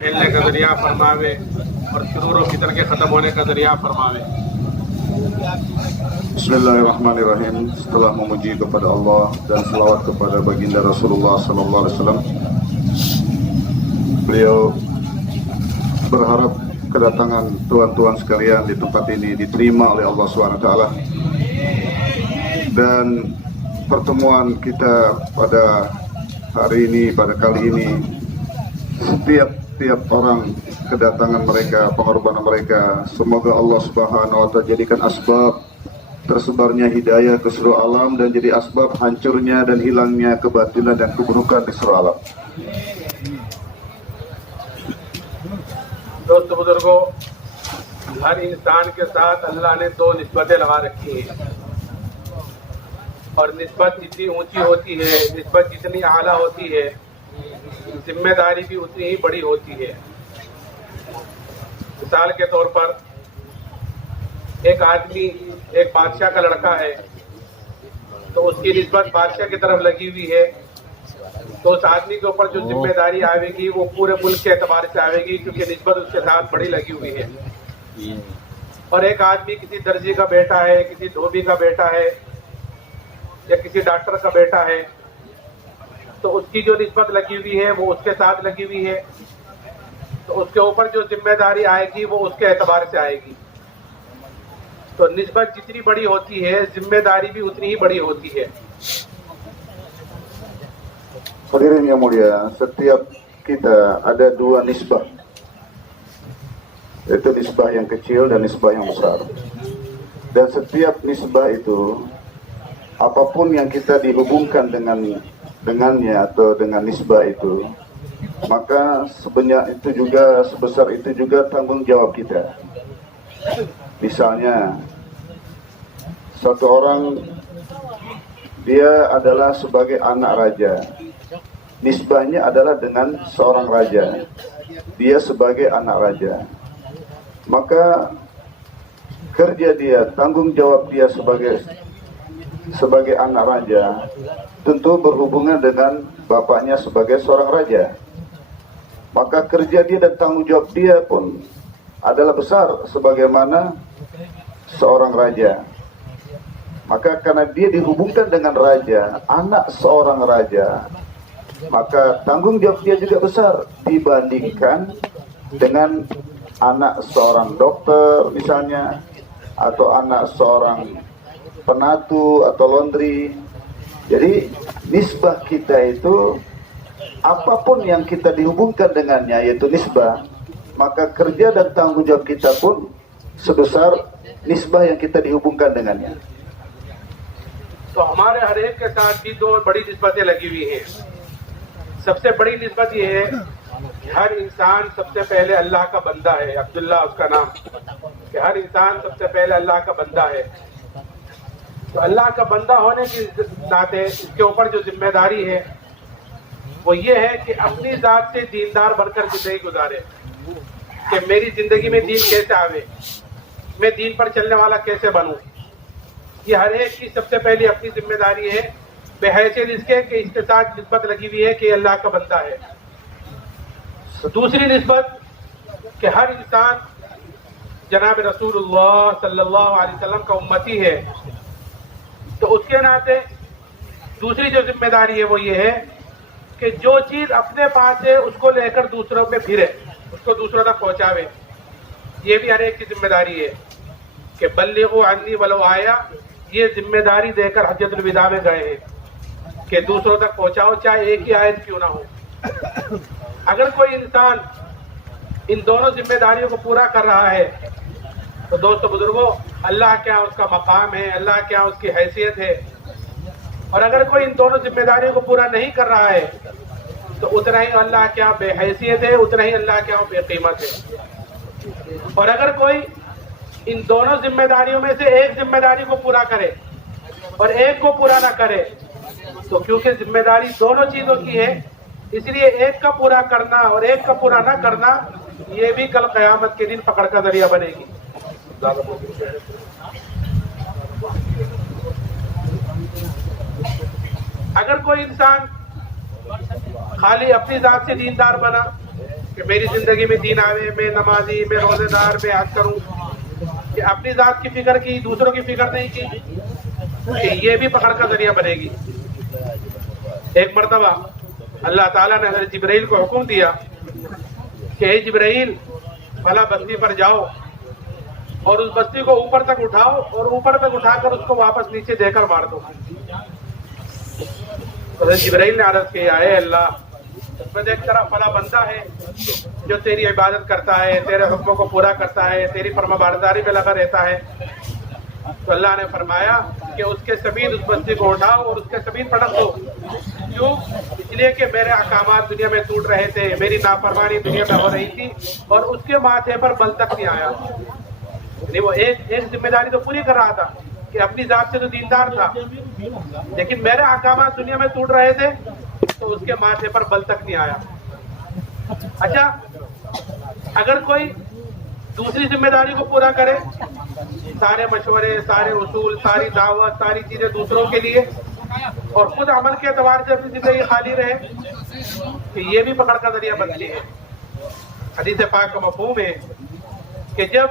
پھیلنے کا ذریعہ فرماوے اور شرور و فتن کے ختم ہونے کا ذریعہ فرماوے. Bismillahirrahmanirrahim. Setelah memuji kepada Allah dan selawat kepada baginda Rasulullah SAW, beliau berharap kedatangan tuan-tuan sekalian di tempat ini diterima oleh Allah SWT, dan pertemuan kita pada hari ini, pada kali ini, setiap orang kedatangan mereka, pengorbanan mereka, semoga Allah Subhanahu wa Ta'ala jadikan asbab tersebarnya hidayah ke seluruh alam dan jadi asbab hancurnya dan hilangnya kebatilan dan keburukan di seluruh alam. دوست بزرگوں، ہر انسان کے ساتھ اللہ نے دو نسبتیں لگا رکھی ہیں، اور نسبت جتنی اونچی ہوتی ہے، نسبت جتنی اعلیٰ ہوتی ہے، ذمہ داری بھی اتنی ہی بڑی ہوتی ہے. مثال کے طور پر ایک آدمی ایک بادشاہ کا لڑکا ہے تو اس کی نسبت بادشاہ کی طرف لگی ہوئی ہے، تو اس آدمی کے اوپر جو ذمہ داری آئے گی وہ پورے ملک کے اعتبار سے آئے گی، کیونکہ نسبت اس کے ساتھ بڑی لگی ہوئی ہے. اور ایک آدمی کسی درزی کا بیٹا ہے، کسی دھوبی کا بیٹا ہے یا کسی ڈاکٹر کا بیٹا ہے، تو اس کی جو نسبت لگی ہوئی ہے وہ اس کے ساتھ لگی ہوئی ہے، تو اس کے اوپر جو ذمہ داری آئے گی وہ اس کے اعتبار سے آئے gی. تو نسبت جتنی بڑی ہوتی ہے ذمہ داری بھی اتنی ہی بڑی ہوتی ہے. Hadirin yang mulia, setiap kita ada dua nisbah, yaitu nisbah yang kecil dan nisbah yang besar. Dan setiap nisbah itu, apapun yang kita dihubungkan dengannya atau dengan nisbah itu, maka sebanyak itu juga, sebesar itu juga tanggung jawab kita. Misalnya, satu orang dia adalah sebagai anak raja, nisbahnya adalah dengan seorang raja, dia sebagai anak raja, maka kerja dia, tanggung jawab dia sebagai anak raja tentu berhubungan dengan bapaknya sebagai seorang raja. Maka kerja dia dan tanggung jawab dia pun adalah besar sebagaimana seorang raja. Maka karena dia dihubungkan dengan raja, anak seorang raja, maka tanggung jawab dia juga besar dibandingkan dengan anak seorang dokter misalnya, atau anak seorang penatu atau laundry. Jadi nisbah kita itu, apapun yang kita dihubungkan dengannya yaitu nisbah, maka kerja dan tanggung jawab kita pun sebesar nisbah yang kita dihubungkan dengannya. تو ہمارے ہر ایک کے ساتھ بھی دو بڑی نسبتیں لگی ہوئی ہیں. سب سے بڑی نسبت یہ ہے کہ ہر انسان سب سے پہلے اللہ کا بندہ ہے. عبداللہ اس کا نام، کہ ہر انسان سب سے پہلے اللہ کا بندہ ہے. تو اللہ کا بندہ ہونے کی ناطے اس کے اوپر جو ذمہ داری ہے وہ یہ ہے کہ اپنی ذات سے دیندار بن کر زندگی گزارے، کہ میری زندگی میں دین کیسے آوے، میں دین پر چلنے والا کیسے بنوں. یہ ہر ایک کی سب سے پہلی اپنی ذمہ داری ہے، بحیثیت اس کے کہ اس کے ساتھ نسبت لگی ہوئی ہے کہ یہ اللہ کا بندہ ہے. دوسری نسبت کہ ہر انسان جناب رسول اللہ صلی اللہ علیہ وسلم کا امتی ہے، تو اس کے ناطے دوسری جو ذمہ داری ہے وہ یہ ہے کہ جو چیز اپنے پاس ہے اس کو لے کر دوسروں پہ پھرے، اس کو دوسروں تک پہنچاوے. یہ بھی ہر ایک کی ذمہ داری ہے کہ بلغوا عنی ولو آیا. یہ ذمہ داری دے کر حجۃ الوداع میں گئے ہیں کہ دوسروں تک پہنچاؤ، چاہے ایک ہی آیت کیوں نہ ہو. اگر کوئی انسان ان دونوں ذمہ داریوں کو پورا کر رہا ہے تو دوستو بزرگوں، اللہ کیا اس کا مقام ہے، اللہ کیا اس کی حیثیت ہے. اور اگر کوئی ان دونوں ذمہ داریوں کو پورا نہیں کر رہا ہے تو اتنا ہی اللہ کیا بے حیثیت ہے، اتنا ہی اللہ کیا بے قیمت ہے. اور اگر کوئی ان دونوں ذمہ داریوں میں سے ایک ذمہ داری کو پورا کرے اور ایک کو پورا نہ کرے، تو کیونکہ ذمہ داری دونوں چیزوں کی ہے، اس لیے ایک کا پورا کرنا اور ایک کا پورا نہ کرنا یہ بھی کل قیامت کے دن پکڑ کا ذریعہ بنے گی. اگر کوئی انسان خالی اپنی ذات سے دیندار بنا کہ میری زندگی میں دین آوے، میں نمازی، میں روزے دار، میں حج کروں، کہ اپنی ذات کی فکر کی، دوسروں کی فکر نہیں کی، کہ یہ بھی پکڑ کا ذریعہ بنے گی۔ ایک مرتبہ اللہ تعالیٰ نے حضرت جبرائیل کو حکم دیا کہ اے جبرائیل فلاں بستی پر جاؤ اور اس بستی کو اوپر تک اٹھاؤ اور اوپر تک اٹھا کر اس کو واپس نیچے دے کر مار دو۔ حضرت جبرائیل نے عرض کیا اے اللہ، اس میں دیکھ طرح فلاں بندہ ہے جو تیری عبادت کرتا ہے، تیرے حکموں کو پورا کرتا ہے، تیری فرما برداری میں لگا رہتا ہے۔ تو اللہ نے فرمایا کہ اس کے سمیت اس بستی کو اٹھاؤ اور اس کے سمیت پٹک دو۔ کیوں؟ اس لیے کہ میرے احکامات دنیا میں ٹوٹ رہے تھے، میری نافرمانی دنیا میں ہو رہی تھی اور اس کے ماتھے پر بل تک نہیں آیا۔ یعنی وہ ایک ذمہ داری تو پوری کر رہا تھا کہ اپنی ذات سے تو دیندار تھا، لیکن میرے احکامات دنیا میں ٹوٹ رہے تھے تو اس کے ماتھے پر بل تک نہیں آیا۔ اچھا، اگر کوئی دوسری ذمہ داری کو پورا کرے، سارے مشورے، سارے اصول، ساری دعوت، ساری چیزیں دوسروں کے لیے، اور خود عمل کے اعتبار سے اپنی زندگی خالی رہے، کہ یہ بھی پکڑ کا ذریعہ بنتی ہے۔ حدیث پاک کا مفہوم ہے کہ جب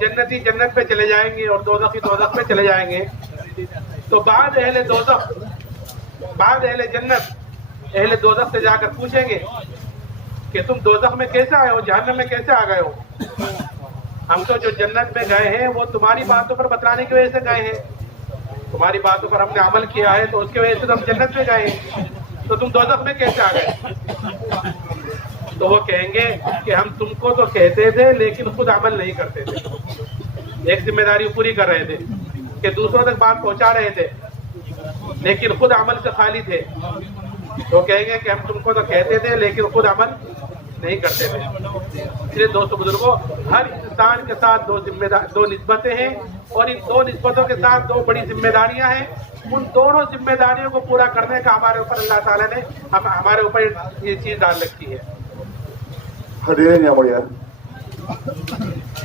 جنتی جنت پہ چلے جائیں گے اور دوزخی دوزخ پہ چلے جائیں گے تو بعد اہل جنت اہل دوزخ سے جا کر پوچھیں گے کہ تم دوزخ میں کیسے آئے ہو، جہنم میں کیسے آ گئے ہو؟ ہم تو جو جنت میں گئے ہیں وہ تمہاری باتوں پر بتلانے کی وجہ سے گئے ہیں، تمہاری باتوں پر ہم نے عمل کیا ہے تو اس کی وجہ سے تو ہم جنت میں گئے ہیں، تو تم دوزخ میں کیسے آ گئے؟ تو وہ کہیں گے کہ ہم تم کو تو کہتے تھے لیکن خود عمل نہیں کرتے تھے۔ ایک ذمہ داری پوری کر رہے تھے کہ دوسروں تک بات پہنچا رہے تھے لیکن خود عمل سے خالی تھے، تو کہیں گے کہ ہم تم کو تو کہتے تھے لیکن خود عمل نہیں کرتے تھے۔ اس لیے دوستو بزرگوں، ہر انسان کے ساتھ دو نسبتیں ہیں اور ان دو نسبتوں کے ساتھ دو بڑی ذمہ داریاں ہیں۔ ان دونوں ذمہ داریوں کو پورا کرنے کا ہمارے اوپر اللہ تعالیٰ نے ہمارے اوپر یہ چیز ڈال رکھی ہے۔ Hadirin yang mulia,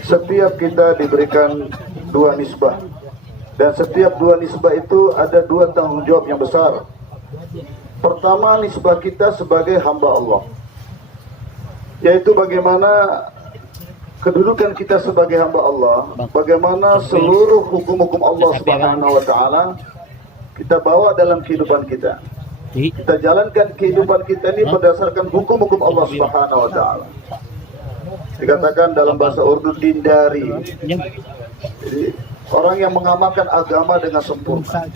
setiap kita diberikan dua nisbah, dan setiap dua nisbah itu ada dua tanggung jawab yang besar. Pertama, nisbah kita sebagai hamba Allah, yaitu bagaimana kedudukan kita sebagai hamba Allah, bagaimana seluruh hukum-hukum Allah Subhanahu wa Ta'ala kita bawa dalam kehidupan kita. Kita jalankan kehidupan kita ini berdasarkan hukum-hukum Allah Subhanahu wa Ta'ala. Dikatakan dalam bahasa Urdu dindari. Jadi orang yang mengamalkan agama dengan sempurna.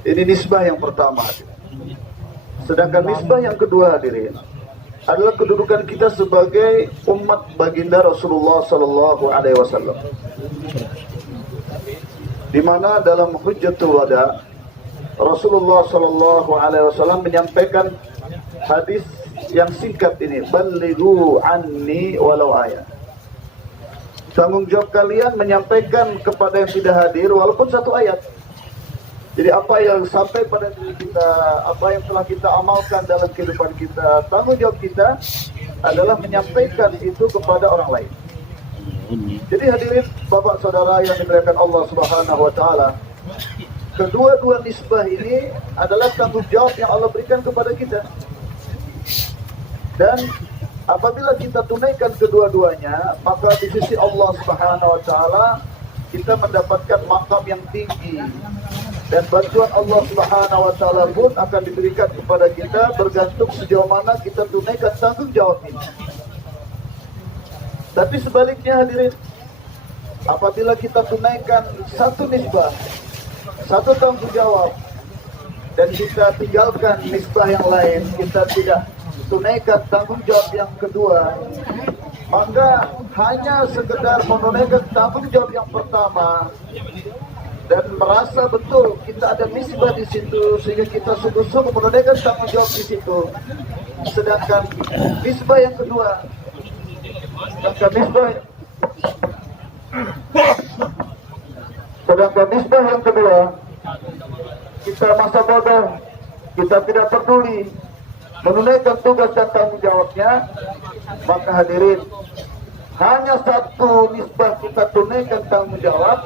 Ini nisbah yang pertama. Sedangkan nisbah yang kedua, hadirin, adalah kedudukan kita sebagai umat baginda Rasulullah sallallahu alaihi wasallam. Di mana dalam Hujjatul Wada Rasulullah sallallahu alaihi wasallam menyampaikan hadis yang singkat ini, "Ballighu anni walau ayat." Tanggung jawab kalian menyampaikan kepada yang tidak hadir walaupun satu ayat. Jadi apa yang sampai pada diri kita, apa yang telah kita amalkan dalam kehidupan kita, tanggung jawab kita adalah menyampaikan itu kepada orang lain. Jadi hadirin Bapak Saudara yang dimuliakan Allah Subhanahu wa Ta'ala, kedua-dua nisbah ini adalah tanggung jawab yang Allah berikan kepada kita. Dan apabila kita tunaikan kedua-duanya, maka di sisi Allah Subhanahu wa Ta'ala kita mendapatkan makam yang tinggi. Dan bantuan Allah Subhanahu wa Ta'ala pun akan diberikan kepada kita bergantung sejauh mana kita tunaikan tanggung jawab ini. Tapi sebaliknya hadirin, apabila kita tunaikan satu nisbah, satu tanggung jawab, dan kita tinggalkan nisbah yang lain, kita tidak tunaikan tanggung jawab yang kedua, maka hanya sekedar menunaikan tanggung jawab yang pertama dan merasa betul kita ada nisbah di situ sehingga kita sungguh-sungguh menunaikan tanggung jawab di situ. Sedangkan nisbah yang kedua, kita masa bodoh, kita tidak peduli menunaikan tugas dan tanggung jawabnya, maka hadirin, hanya satu nisbah kita tunaikan tanggung jawab,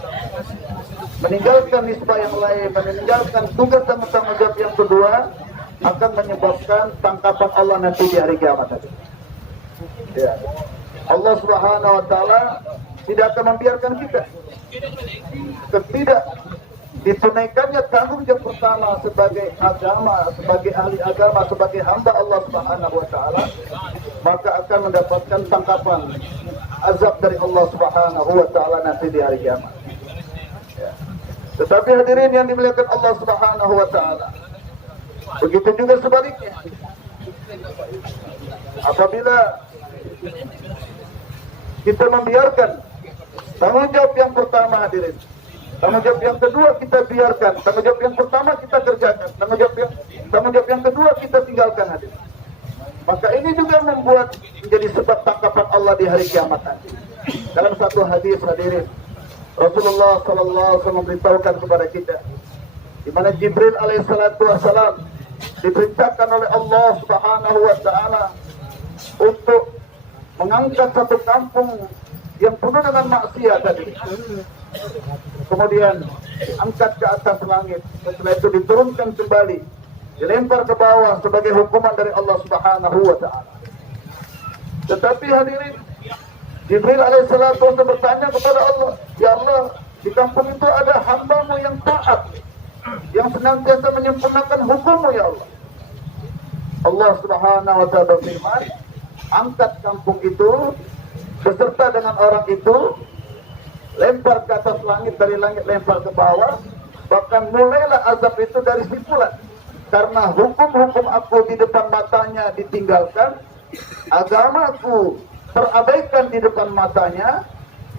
meninggalkan nisbah yang lain, meninggalkan tugas dan tanggung jawab yang kedua, akan menyebabkan tangkapan Allah nanti di hari kiamat. Ya. Allah Subhanahu wa taala tidak akan membiarkan kita tidak ditunaikannya tanggung jawab pertama sebagai agama, sebagai ahli agama, sebagai hamba Allah Subhanahu wa taala, maka akan mendapatkan tangkapan azab dari Allah Subhanahu wa taala nanti di hari kiamat. Ya. Tetapi hadirin yang dimuliakan Allah Subhanahu wa taala, begitu juga sebaliknya. Apabila kita membiarkan tanggung jawab yang pertama, hadirin, tanggung jawab yang kedua kita biarkan, tanggung jawab yang pertama kita kerjakan, tanggung jawab yang kedua kita tinggalkan, hadirin, maka ini juga membuat menjadi sebab tangkapan Allah di hari kiamat nanti. Dalam satu hadis, hadirin, Rasulullah SAW memberitahukan kepada kita, di mana Jibril alaihissalatu wassalam diperintahkan oleh Allah Subhanahu wa taala untuk mengangkat satu kampung yang penuh dengan maksiat tadi. Kemudian diangkat ke atas langit, setelah itu diturunkan kembali, dilempar ke bawah sebagai hukuman dari Allah Subhanahu wa taala. Tetapi hadirin, Jibril alaihissalatu wassalam bertanya kepada Allah, "Ya Allah, di kampung itu ada hamba-Mu yang taat, yang senantiasa menyempurnakan hukum-Mu, ya Allah." Allah Subhanahu wa taala berfirman, "Angkat kampung itu beserta dengan orang itu, lempar ke atas langit, dari langit lempar ke bawah, bahkan mulailah azab itu dari simpulan, karena hukum-hukum aku di depan matanya ditinggalkan, agamaku terabaikan di depan matanya,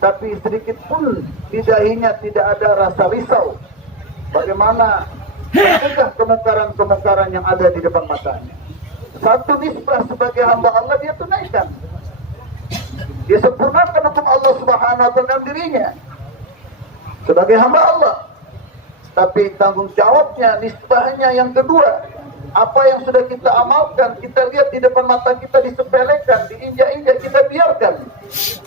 tapi sedikit pun di dahinya tidak ada rasa risau bagaimana mencegah kemungkaran-kemungkaran yang ada di depan matanya." Satu nisbah sebagai hamba Allah dia tunaikan, dia sempurnakan hukum Allah Subhanahu wa taala dalam dirinya sebagai hamba Allah. Tapi tanggung jawabnya, nisbahnya yang kedua, apa yang sudah kita amalkan, kita lihat di depan mata kita disepelekan, diinjak-injak, kita biarkan,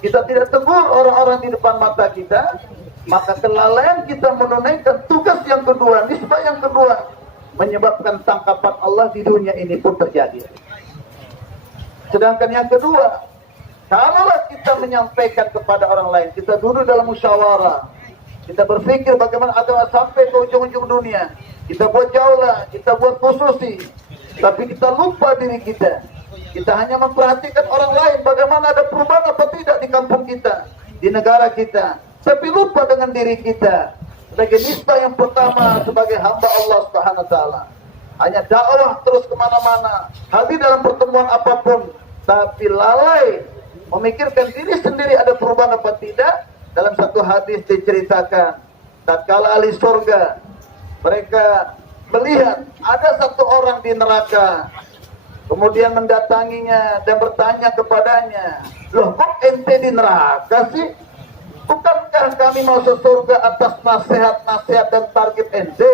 kita tidak tegur orang-orang di depan mata kita, maka kelalaian kita menunaikan tugas yang kedua, nisbah yang kedua, menyebabkan tangkapan Allah di dunia ini pun terjadi. Sedangkan yang kedua, kalaulah kita menyampaikan kepada orang lain, kita duduk dalam musyawarah, kita berpikir bagaimana agama sampai ke ujung-ujung dunia, kita buat jaulah, kita buat khususi, tapi kita lupa diri kita. Kita hanya memperhatikan orang lain, bagaimana ada perubahan apa tidak di kampung kita, di negara kita, tapi lupa dengan diri kita. Sebagai nisbah yang pertama sebagai hamba Allah Subhanahu wa taala, hanya dakwah terus kemana-mana, hadir dalam pertemuan apapun, tapi lalai memikirkan diri sendiri ada perubahan apa tidak. Dalam satu hadis diceritakan, tatkala ahli surga mereka melihat ada satu orang di neraka, kemudian mendatanginya dan bertanya kepadanya, "Loh, kok ente di neraka sih? Bukankah kami mau ke surga atas nasihat-nasihat dan target ente?"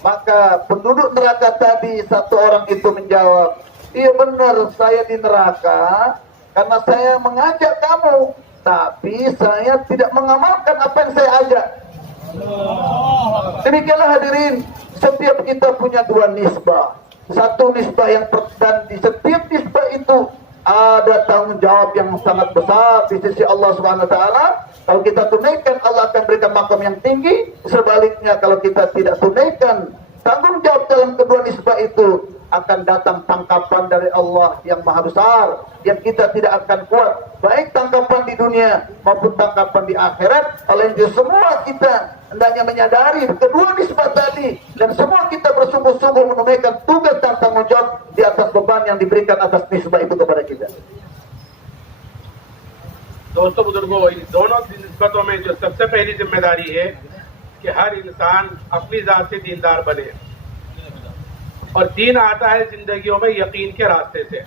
Maka penduduk neraka tadi, satu orang itu menjawab, "Iya benar, saya di neraka karena saya mengajak kamu, tapi saya tidak mengamalkan apa yang saya ajak." Demikianlah hadirin, setiap kita punya dua nisbah. Satu nisbah yang dan di setiap nisbah itu ada tanggung jawab yang sangat besar di sisi Allah Subhanahu wa taala. Kalau kita tunaikan, Allah akan berikan makam yang tinggi. Sebaliknya, kalau kita tidak tunaikan tanggung jawab dalam kedua nisbah itu, akan datang tangkapan dari Allah yang maha besar, yang kita tidak akan kuat, baik tangkapan di dunia maupun tangkapan di akhirat. Oleh itu semua kita hendaknya menyadari kedua nisbah tadi, dan semua kita bersungguh-sungguh menunaikan tugas dan tanggung jawab di atas beban yang diberikan atas nisbah itu kepada kita. दोस्तों बुजुर्गों, इन दोनों निस्बतों में जो सबसे पहली जिम्मेदारी है कि हर इंसान अपनी जात से दीनदार बने, और दीन आता है जिंदगियों में यकीन के रास्ते से।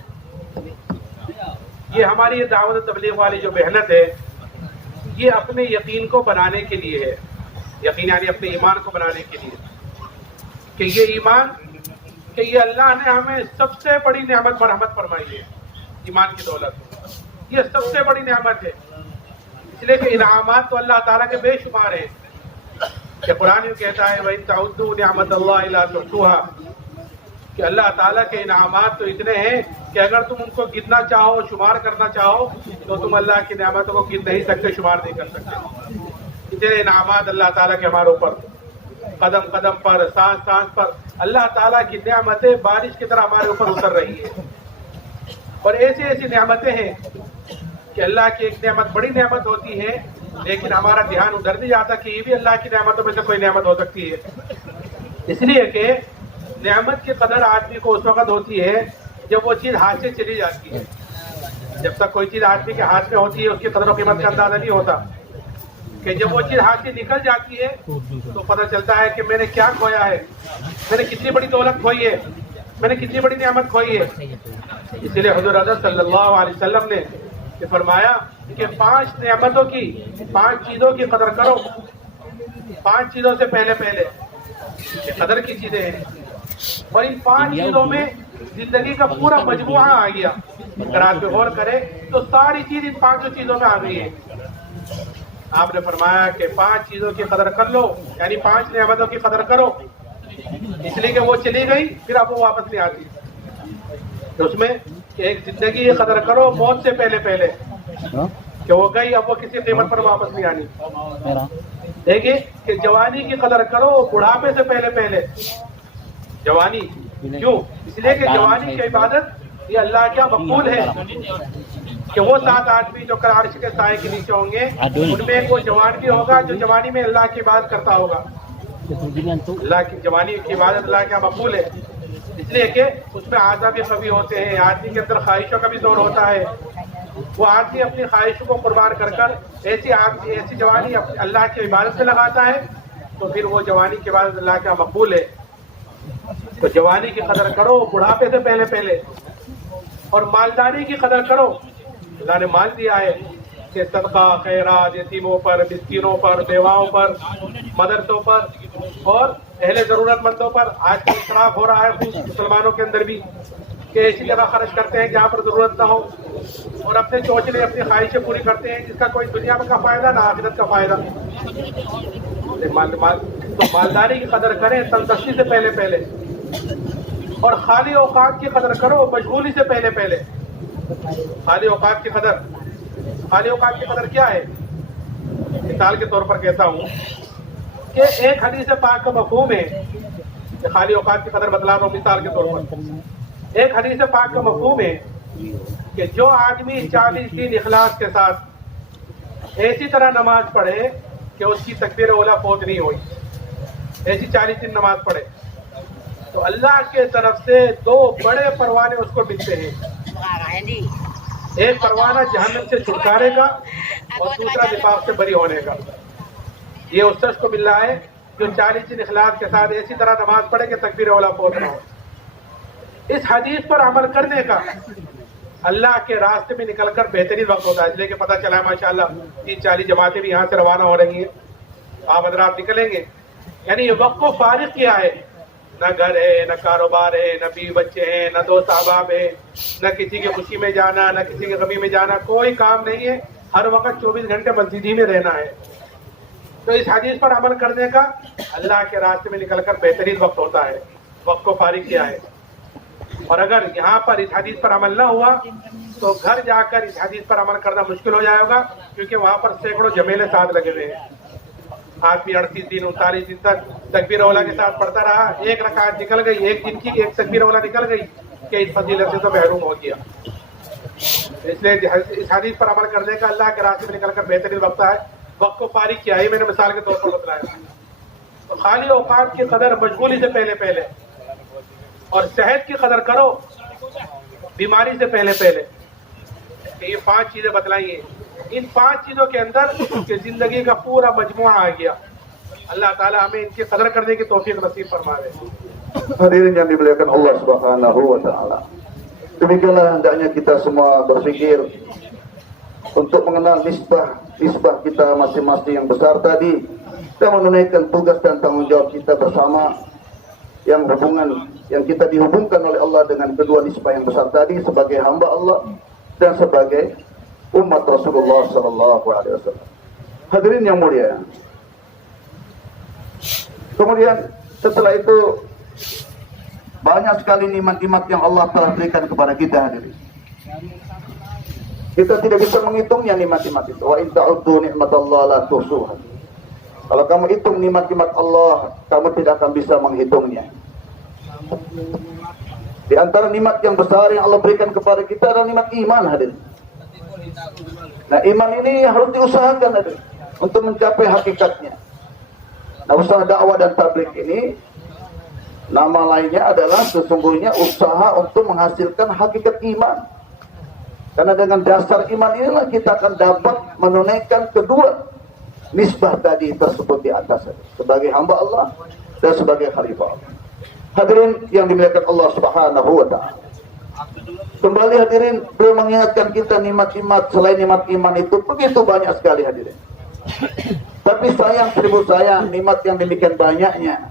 ये हमारी ये दावत तबलीग वाली जो मेहनत है, ये अपने यकीन को बनाने के लिए है। यकीन यानी अपने ईमान को बनाने के लिए, कि ये ईमान, कि ये अल्लाह ने हमें सबसे बड़ी नेमत मरहमत फरमाई है, ईमान की दौलत, ये सबसे बड़ी नेमत है। इसलिए कि इनामात तो अल्लाह ताला के बेशुमार है, कि कुरान में कहता है, वही ताउद्दू नेमत अल्लाह ला तुहसूहा, कि अल्लाह ताला के इनामात तो इतने हैं کہ اگر تم ان کو گننا چاہو، شمار کرنا چاہو، تو تم اللہ کی نعمتوں کو گن نہیں سکتے، شمار نہیں کر سکتے. اتنے انعامات اللہ تعالیٰ کے ہمارے اوپر، قدم قدم پر، سانس سانس پر اللہ تعالیٰ کی نعمتیں بارش کی طرح ہمارے اوپر اتر رہی ہیں. اور ایسی ایسی نعمتیں ہیں کہ اللہ کی ایک نعمت بڑی نعمت ہوتی ہے، لیکن ہمارا دھیان ادھر نہیں جاتا کہ یہ بھی اللہ کی نعمتوں میں سے کوئی نعمت ہو سکتی ہے. اس لیے کہ نعمت کی قدر آدمی کو اس وقت ہوتی ہے جب وہ چیز ہاتھ سے چلی جاتی ہے. جب تک کوئی چیز آدمی کے ہاتھ میں ہوتی ہے اس کی قدر و قیمت کا اندازہ نہیں ہوتا. کہ جب وہ چیز ہاتھ سے نکل جاتی ہے تو پتہ چلتا ہے کہ میں نے کیا کھویا ہے، میں نے کتنی بڑی دولت کھوئی ہے، میں نے کتنی بڑی نعمت کھوئی ہے. اسی لیے حضور اعظم صلی اللہ علیہ وسلم نے یہ فرمایا کہ 5 نعمتوں کی، 5 چیزوں کی قدر کرو. 5 چیزوں سے پہلے یہ قدر کی چیزیں ہیں، اور ان 5 چیزوں میں زندگی کا پورا مجموعہ آ گیا. اگر آپ پہ غور کرے تو ساری چیز ان 5 چیزوں میں آ گئی ہے. آپ نے فرمایا کہ 5 چیزوں کی قدر کر لو، یعنی 5 نعمتوں کی قدر کرو، اس لیے کہ وہ چلی گئی پھر آپ وہ واپس نہیں آتی. اس میں کہ ایک زندگی کی قدر کرو موت سے پہلے کہ وہ گئی، اب وہ کسی قیمت پر واپس نہیں آنی. دیکھیے کہ جوانی کی قدر کرو بڑھاپے سے پہلے. جوانی کیوں؟ اس لیے کہ جوانی کی عبادت یہ اللہ کیا مقبول ہے کہ وہ 7 آدمی جو کل عرش کے سائے کے نیچے ہوں گے ان میں ایک وہ جوان بھی ہوگا جو جوانی میں اللہ کی عبادت کرتا ہوگا. اللہ کی جوانی کی عبادت اللہ کیا مقبول ہے، اس لیے کہ اس میں اعضاء بھی قوی ہوتے ہیں، آدمی کے اندر خواہشوں کا بھی زور ہوتا ہے. وہ آدمی اپنی خواہشوں کو قربان کر ایسی جوانی اللہ کی عبادت سے لگاتا ہے تو پھر وہ جوانی کی عبادت اللہ کا مقبول ہے. تو جوانی کی قدر کرو بڑھاپے سے پہلے، اور مالداری کی قدر کرو. اللہ نے مال دیا ہے کہ صدقہ خیرات یتیموں پر، مسکینوں پر، بیواؤں پر، مدرسوں پر اور اہل ضرورت مندوں پر. آج کل اسراف ہو رہا ہے مسلمانوں کے اندر بھی کہ ایسی جگہ خرچ کرتے ہیں جہاں پر ضرورت نہ ہو، اور اپنے چوچلے اپنی خواہشیں پوری کرتے ہیں جس کا کوئی دنیا میں کا فائدہ نہ آخرت کا فائدہ. تو مالداری کی قدر کریں تندرستی سے پہلے، اور خالی اوقات کی قدر کرو مشغولی سے پہلے. خالی اوقات کی قدر کیا ہے؟ مثال کے طور پر کہتا ہوں کہ ایک حدیث پاک کا مفہوم ہے کہ خالی اوقات کی قدر بتلا رہا ہوں. مثال کے طور پر ایک حدیث پاک کا مفہوم ہے کہ جو آدمی 40 دن اخلاص کے ساتھ ایسی طرح نماز پڑھے کہ اس کی تکبیر اولیٰ فوت نہیں ہوئی، ایسی 40 دن نماز پڑھے تو اللہ کے طرف سے 2 بڑے پروانے اس کو ملتے ہیں. ایک پروانہ جہنم سے چھٹکارے کا اور دوسرا نفاق سے بری ہونے کا. یہ اس شخص کو مل رہا ہے جو 40 دن اخلاص کے ساتھ ایسی طرح نماز پڑھے کہ تکبیر اولیٰ فوت نہ ہو. اس حدیث پر عمل کرنے کا اللہ کے راستے میں نکل کر بہترین وقت ہوتا ہے. اس لیے کہ پتہ چلا ہے ماشاءاللہ 30-40 جماعتیں بھی یہاں سے روانہ ہو رہی ہیں، آپ حضرات نکلیں گے. یعنی یہ وقت کو فارغ کیا ہے، نہ گھر ہے، نہ کاروبار ہے، نہ بیوی بچے ہیں، نہ دوست احباب ہے، نہ کسی کی خوشی میں جانا، نہ کسی کی غمی میں جانا، کوئی کام نہیں ہے. ہر وقت 24 گھنٹے مسجد ہی میں رہنا ہے. تو اس حدیث پر عمل کرنے کا اللہ کے راستے میں نکل کر بہترین وقت ہوتا ہے. وقت کو فارغ کیا ہے. اور اگر یہاں پر اس حدیث پر عمل نہ ہوا تو گھر جا کر اس حدیث پر عمل کرنا مشکل ہو جائے گا، کیونکہ وہاں پر سینکڑوں جمیلے ساتھ لگے ہوئے ہیں. آدمی 38 دن 39 دن تک تکبیر اولیٰ کے ساتھ پڑھتا رہا، ایک رکعت نکل گئی، ایک دن کی ایک تکبیر اولیٰ نکل گئی کہ اس فضیلت سے تو محروم ہو گیا. اس لیے اس حدیث پر عمل کرنے کا اللہ کے راستے میں نکل کر بہترین وقت ہے. وقت کو فارغ کیا ہے، میں نے مثال کے طور پر بتلایا. تو خالی اوقات کی قدر مشغولی سے پہلے، اور صحت کی قدر کرو بیماری سے پہلے. کہ یہ 5 چیزیں بتلائی ہیں. ان 5 چیزوں کے اندر کہ زندگی کا پورا مجموعہ آ گیا. اللہ تعالیٰ ہمیں ان کی قدر کرنے کی توفیق نصیب فرما دے. Hadirin yang dimuliakan Allah Subhanahu wa taala. Demikianlah hendaknya kita semua berfikir untuk mengenal nisbah kita masing-masing yang besar tadi dan menunaikan tugas dan tanggung jawab kita bersama yang kita dihubungkan oleh Allah dengan kedua nisbah yang besar tadi sebagai hamba Allah dan sebagai umat Rasulullah sallallahu alaihi wasallam. Hadirin yang mulia. Kemudian setelah itu Banyak sekali nikmat-nikmat yang Allah telah berikan kepada kita, hadirin. Kita tidak bisa menghitungnya nikmat-nikmat itu. Wa in ta'uddu ni'matallahi la tuhsuha. Kalau kamu hitung nikmat-nikmat Allah, kamu tidak akan bisa menghitungnya. Di antara nikmat yang besar yang Allah berikan kepada kita adalah nikmat iman, hadirin. Nah, iman ini harus diusahakan, hadirin, untuk mencapai hakikatnya. Nah, usaha dakwah dan tabligh ini nama lainnya adalah sesungguhnya usaha untuk menghasilkan hakikat iman. Karena dengan dasar iman inilah kita akan dapat menunaikan kedua nisbah tadi tersebut di atas, sebagai hamba Allah dan sebagai khalifah Allah. Hadirin yang dimuliakan Allah Subhanahu wa taala. Kembali hadirin, beliau mengingatkan kita nikmat-nikmat selain nikmat iman itu begitu banyak sekali, hadirin. Tapi sayang, seribu sayang, nikmat yang demikian banyaknya,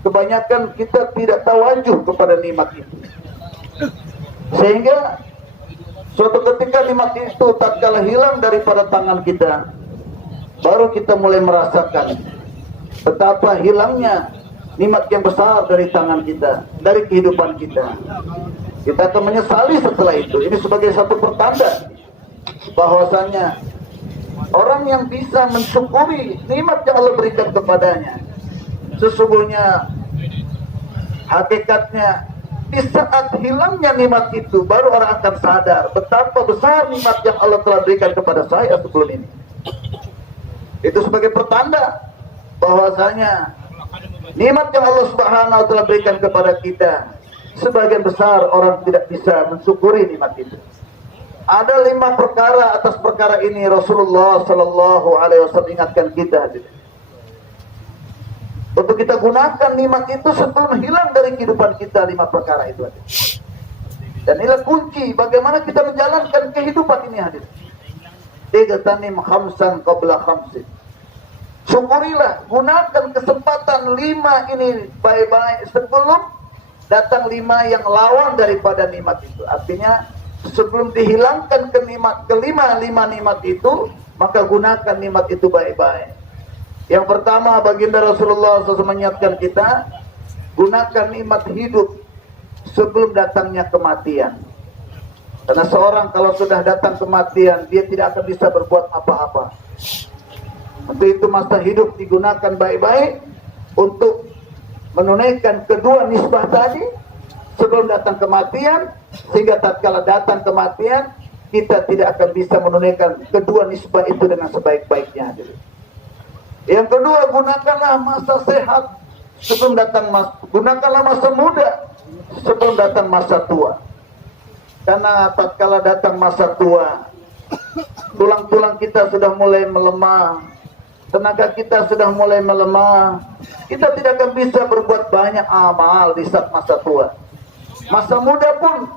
kebanyakan kita tidak tawajuh kepada nikmat itu. Sehingga suatu ketika nikmat itu tatkala hilang daripada tangan kita, baru kita mulai merasakan betapa hilangnya nikmat yang besar dari tangan kita, dari kehidupan kita. Kita akan menyesali setelah itu. Ini sebagai satu pertanda bahwasanya orang yang bisa mensyukuri nikmat yang Allah berikan kepadanya, sesungguhnya hakikatnya di saat hilangnya nikmat itu baru orang akan sadar betapa besar nikmat yang Allah telah berikan kepada saya sebelum ini. Itu sebagai pertanda bahwasanya nikmat yang Allah Subhanahu wa taala berikan kepada kita, sebagian besar orang tidak bisa mensyukuri nikmat itu. Ada 5 perkara, atas perkara ini Rasulullah Sallallahu Alaihi Wasallam ingatkan kita, untuk kita gunakan nikmat itu sebelum hilang dari kehidupan kita. 5 perkara itu, dan inilah kunci bagaimana kita menjalankan kehidupan ini, hadir. Igtanim khamsan qabla khamsin. Syukurilah, gunakan kesempatan 5 ini baik-baik sebelum datang 5 yang lawan daripada nikmat itu. Artinya sebelum dihilangkan kelima nikmat itu, maka gunakan nikmat itu baik-baik. Yang pertama, baginda Rasulullah SAW mengingatkan kita, gunakan nikmat hidup sebelum datangnya kematian. Karena seorang kalau sudah datang kematian, dia tidak akan bisa berbuat apa-apa. Untuk itu masa hidup digunakan baik-baik untuk menunaikan kedua nisbah tadi sebelum datang kematian, sehingga tatkala datang kematian kita tidak akan bisa menunaikan kedua nisbah itu dengan sebaik-baiknya. Yang kedua, gunakanlah masa sehat sebelum datang gunakanlah masa muda sebelum datang masa tua. Karena tatkala datang masa tua, tulang-tulang kita sudah mulai melemah, tenaga kita sudah mulai melemah, kita tidak akan bisa berbuat banyak amal di saat masa tua. Masa muda pun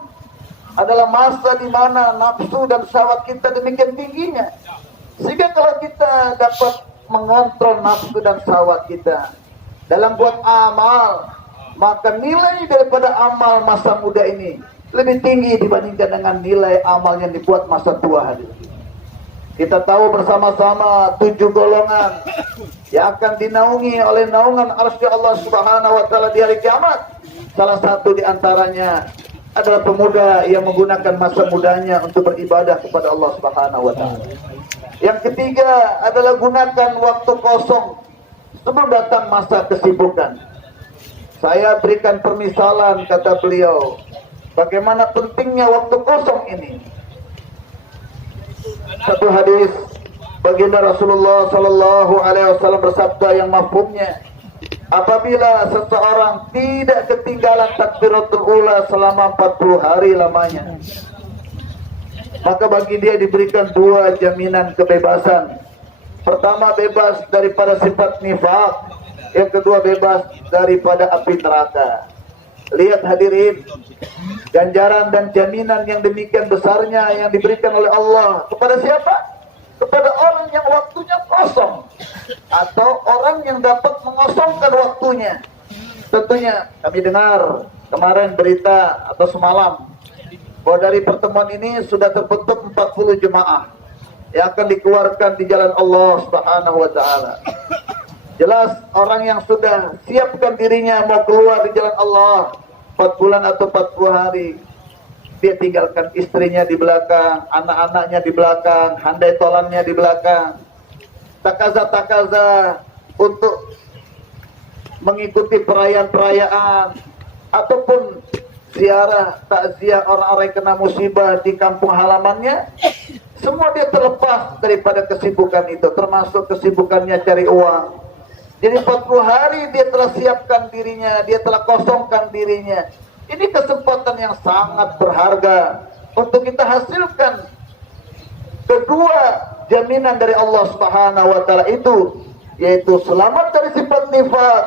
adalah masa di mana nafsu dan syahwat kita demikian tingginya, sehingga kalau kita dapat mengontrol nafsu dan syahwat kita dalam buat amal, maka nilai daripada amal masa muda ini lebih tinggi dibandingkan dengan nilai amal yang dibuat masa tua hari. Kita tahu bersama-sama 7 golongan yang akan dinaungi oleh naungan arsy Allah Subhanahu wa taala di hari kiamat. Salah satu di antaranya adalah pemuda yang menggunakan masa mudanya untuk beribadah kepada Allah Subhanahu wa taala. Yang ketiga adalah gunakan waktu kosong sebelum datang masa kesibukan. Saya berikan permisalan, kata beliau, bagaimana pentingnya waktu kosong ini. Satu hadis baginda Rasulullah Sallallahu Alaihi Wasallam bersabda yang mafhumnya, apabila seseorang tidak ketinggalan takbiratul ula selama 40 hari lamanya, maka bagi dia diberikan 2 jaminan kebebasan. Pertama, bebas daripada sifat nifaq. Yang kedua, bebas daripada api neraka. Lihat hadirin, ganjaran dan jaminan yang demikian besarnya yang diberikan oleh Allah kepada siapa? Kepada orang yang waktunya kosong, atau orang yang dapat mengosongkan waktunya. Tentunya kami dengar kemarin berita atau semalam bahwa dari pertemuan ini sudah terbentuk 40 jemaah yang akan dikeluarkan di jalan Allah Subhanahu wa taala. Jelas orang yang sudah siapkan dirinya mau keluar di jalan Allah, 4 bulan atau 40 hari. Dia tinggalkan istrinya di belakang, anak-anaknya di belakang, handai tolannya di belakang. Takaza-takaza untuk mengikuti perayaan-perayaan ataupun ziarah, takziah orang-orang yang kena musibah di kampung halamannya. Semua dia terlepas daripada kesibukan itu, termasuk kesibukannya cari uang. Jadi 40 hari dia telah siapkan dirinya, dia telah kosongkan dirinya. Ini kesempatan yang sangat berharga untuk kita hasilkan kedua jaminan dari Allah Subhanahu wa taala itu, yaitu selamat dari sifat nifaq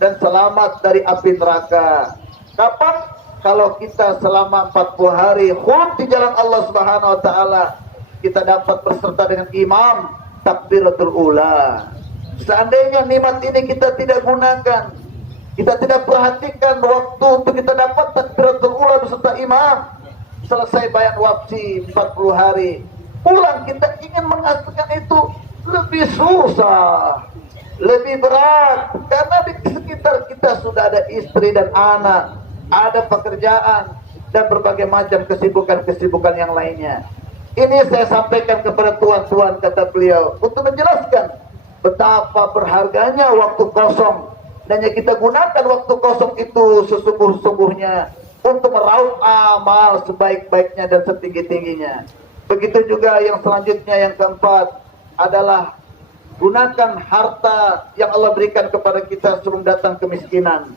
dan selamat dari api neraka. Kapan? Kalau kita selama 40 hari khulud di jalan Allah Subhanahu wa taala, kita dapat berserta dengan imam takbiratul ula. Seandainya nikmat ini kita tidak gunakan, kita tidak perhatikan waktu untuk kita dapat takbiratul ula beserta imam, selesai bayat wafsi 40 hari, pulang kita ingin menghasilkan itu lebih susah, lebih berat, karena di sekitar kita sudah ada istri dan anak, ada pekerjaan dan berbagai macam kesibukan-kesibukan yang lainnya. Ini saya sampaikan kepada tuan-tuan, kata beliau, untuk menjelaskan betapa berharganya waktu kosong. Dan yang kita gunakan waktu kosong itu sesungguh-sungguhnya untuk meraup amal sebaik-baiknya dan setinggi-tingginya. Begitu juga yang selanjutnya, yang keempat adalah gunakan harta yang Allah berikan kepada kita sebelum datang kemiskinan.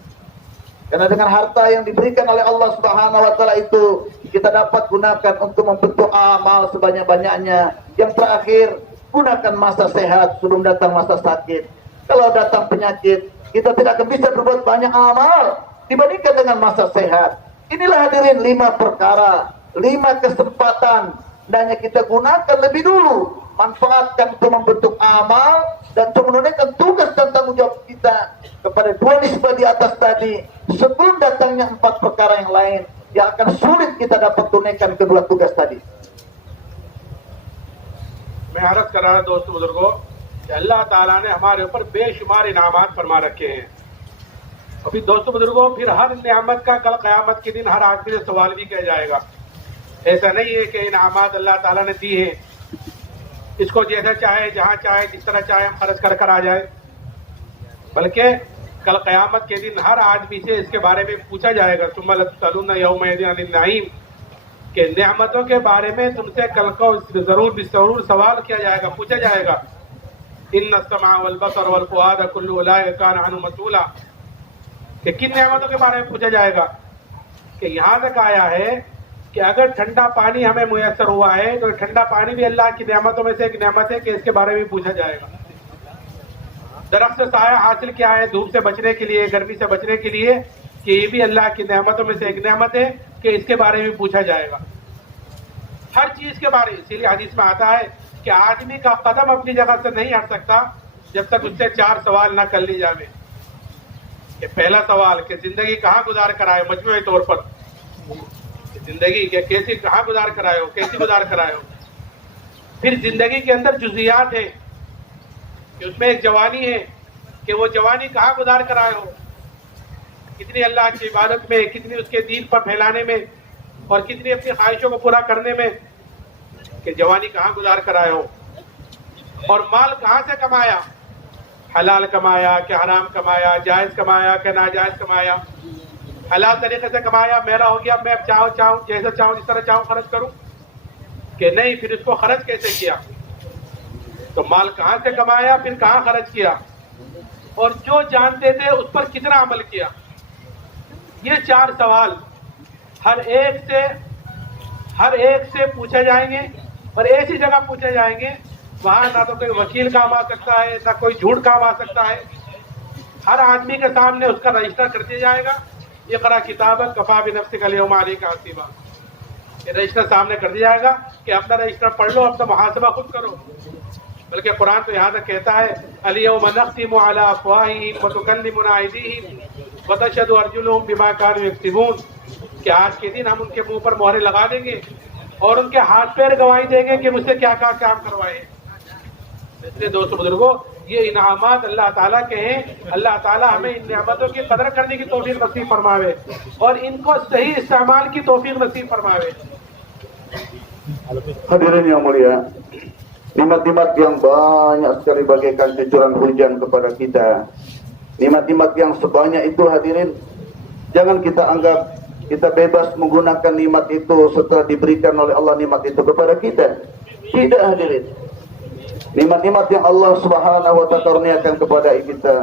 Karena dengan harta yang diberikan oleh Allah Subhanahu wa taala itu, kita dapat gunakan untuk membentuk amal sebanyak-banyaknya. Yang terakhir, gunakan masa sehat sebelum datang masa sakit. Kalau datang penyakit, kita tidak akan bisa berbuat banyak amal dibandingkan dengan masa sehat. Inilah hadirin 5 perkara, 5 kesempatan, dan yang kita gunakan lebih dulu. Manfaatkan untuk membentuk amal dan untuk menunaikan tugas dan tanggung jawab kita kepada 2 nisbah di atas tadi, sebelum datangnya 4 perkara yang lain yang akan sulit kita dapat tunaikan kedua tugas tadi. मैं अर्ज कर रहा दोस्तों बुजुर्गों कि अल्लाह ताला ने हमारे ऊपर बेशुमार इनामात फरमा रखे हैं। अभी दोस्तों बुजुर्गों, फिर हर नियामत का कल क़यामत के दिन हर आदमी से सवाल भी किया जाएगा। ऐसा नहीं है कि इनामात अल्लाह ताला ने दी है, इसको जैसा चाहे, जहाँ चाहे, जिस तरह चाहे हम खर्च कर आ जाए, बल्कि कल क़यामत के दिन हर आदमी से इसके बारे में पूछा जाएगा। सुम्मा लतुसअलुन्ना यौमइज़िन अनिन नईम, कि नेमतों के बारे में तुमसे कल को जरूर सवाल किया जाएगा, पूछा जाएगा। इन्ना समा वल बसर वल फुआद कुल्लु उलाइका कान अन्हु मसूला, कि किन नेमतों के बारे में पूछा जाएगा। कि यहाँ तक आया है कि अगर ठंडा पानी हमें मुयस्सर हुआ है तो ठंडा पानी भी अल्लाह की नेमतों में से एक नेमत है कि इसके बारे में पूछा जाएगा। दरख्त से साया हासिल किया है धूप से बचने के लिए, गर्मी से बचने के लिए, कि ये भी अल्लाह की नेमतों में से एक नेमत है कि इसके बारे में पूछा जाएगा। हर चीज के बारे में, इसीलिए हदीस में आता है कि आदमी का कदम अपनी जगह से नहीं हट सकता जब तक उससे 4 सवाल न कर ली जाए। कि पहला सवाल कि जिंदगी कहाँ गुजार कर आए, मजमूई तौर पर जिंदगी के कैसी कहाँ गुजार कर आए हो, कैसी गुजार कर आए हो। फिर जिंदगी के अंदर जुजियात है कि उसमें एक जवानी है कि वो जवानी कहाँ गुजार कर आए हो, कितनी अल्लाह की इबादत में, कितनी उसके दीन पर फैलाने में और कितनी अपनी ख्वाहिशों को पूरा करने में, कि जवानी कहाँ गुजार कर आए हो। और माल कहाँ से कमाया, हलाल कमाया कि हराम कमाया, जायज़ कमाया कि नाजायज़ कमाया। हलाल तरीके से कमाया, मेरा हो गया, मैं चाहूँ जैसा चाहूँ जिस तरह चाहूँ खर्च करूँ, कि नहीं, फिर इसको खर्च कैसे किया। तो माल कहाँ से कमाया, फिर कहाँ खर्च किया, और जो जानते थे उस पर कितना अमल किया। ये 4 सवाल हर एक से पूछे जाएंगे, और ऐसी जगह पूछे जाएंगे वहां ना तो कोई वकील काम आ सकता है, ना कोई झूठ काम आ सकता है। हर आदमी के सामने उसका रजिस्टर कर दिया जाएगा। इक़रा किताबक कफ़ा बिनफ़्सिका अल-यौमा अलैका हसीबा, ये रजिस्टर सामने कर दिया जाएगा कि अपना रजिस्टर पढ़ लो, अपना मुहासबा खुद करो। बल्कि कुरान तो यहाँ तक कहता है अल-यौमा नख़्तिमु अला अफ़वाहिहिम व तुकल्लिमुना अयदीहिम व तशहदु अर्जुलुहुम बिमा कानू यक्सिबून, कि आज के दिन हम उनके मुंह पर मोहरें लगा देंगे और उनके हाथ पैर गवाही देंगे कि मुझसे क्या क्या काम करवाए। इसलिए दोस्तों बुजुर्गों, ये इनामात अल्लाह ताला के हैं। अल्लाह ताला हमें इन नेमतों की कदर करने की तौफीक नसीब फरमावे और इनको सही इस्तेमाल की तौफीक नसीब फरमावे। Hadirin yang mulia, nikmat-nikmat yang banyak sekali bagaikan cucuran hujan kepada kita. Nikmat-nikmat yang sebanyak itu hadirin, jangan kita anggap kita bebas menggunakan nikmat itu setelah diberikan oleh Allah nikmat itu kepada kita. Tidak hadirin. Nikmat-nikmat yang Allah Subhanahu wa taala kurniakan kepada kita,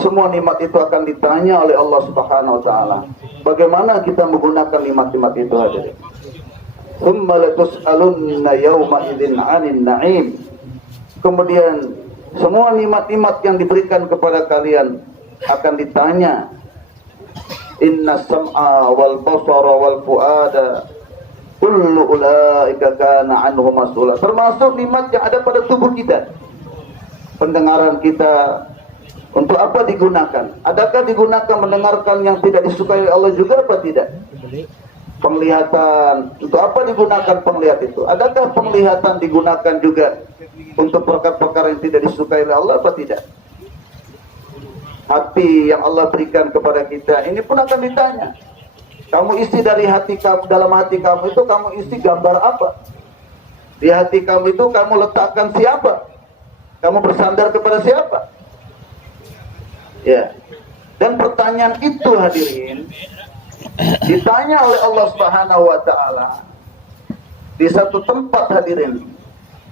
semua nikmat itu akan ditanya oleh Allah Subhanahu wa taala. Bagaimana kita menggunakan nikmat-nikmat itu hadirin? Tsumma latus'alunna yawma idzin 'anil na'im. Kemudian semua nikmat-nikmat yang diberikan kepada kalian akan ditanya. Inna sam'a wal basara wal fuada kullu ulaika kana anhu mas'ula. Termasuk nikmat yang ada pada tubuh kita. Pendengaran kita untuk apa digunakan? Adakah digunakan mendengarkan yang tidak disukai oleh Allah juga apa tidak? Penglihatan, untuk apa digunakan penglihatan itu? Adakah penglihatan digunakan juga untuk perkara-perkara yang tidak disukai oleh Allah apa tidak? Hati yang Allah berikan kepada kita, ini pun akan ditanya. Kamu isi dari hati kamu, dalam hati kamu itu kamu isi gambar apa? Di hati kamu itu kamu letakkan siapa? Kamu bersandar kepada siapa? Ya. Dan pertanyaan itu hadirin ditanya oleh Allah Subhanahu wa taala di satu tempat hadirin,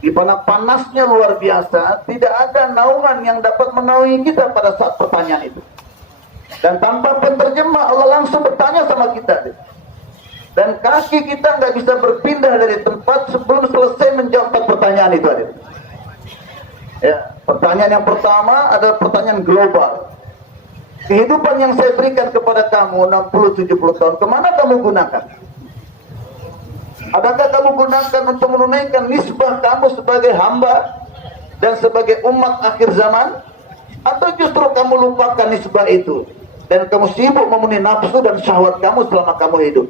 di mana panasnya luar biasa, tidak ada naungan yang dapat menaungi kita pada saat pertanyaan itu. Dan tanpa penterjemah Allah langsung bertanya sama kita. Dan kaki kita nggak bisa berpindah dari tempat sebelum selesai menjawab pertanyaan itu hadirin. Ya, pertanyaan yang pertama adalah pertanyaan global. Kehidupan yang saya berikan kepada kamu 60-70 tahun, kemana kamu gunakan? Adakah kamu gunakan untuk menunaikan nisbah kamu sebagai hamba dan sebagai umat akhir zaman? Atau justru kamu lupakan nisbah itu dan kamu sibuk memenuhi nafsu dan syahwat kamu selama kamu hidup?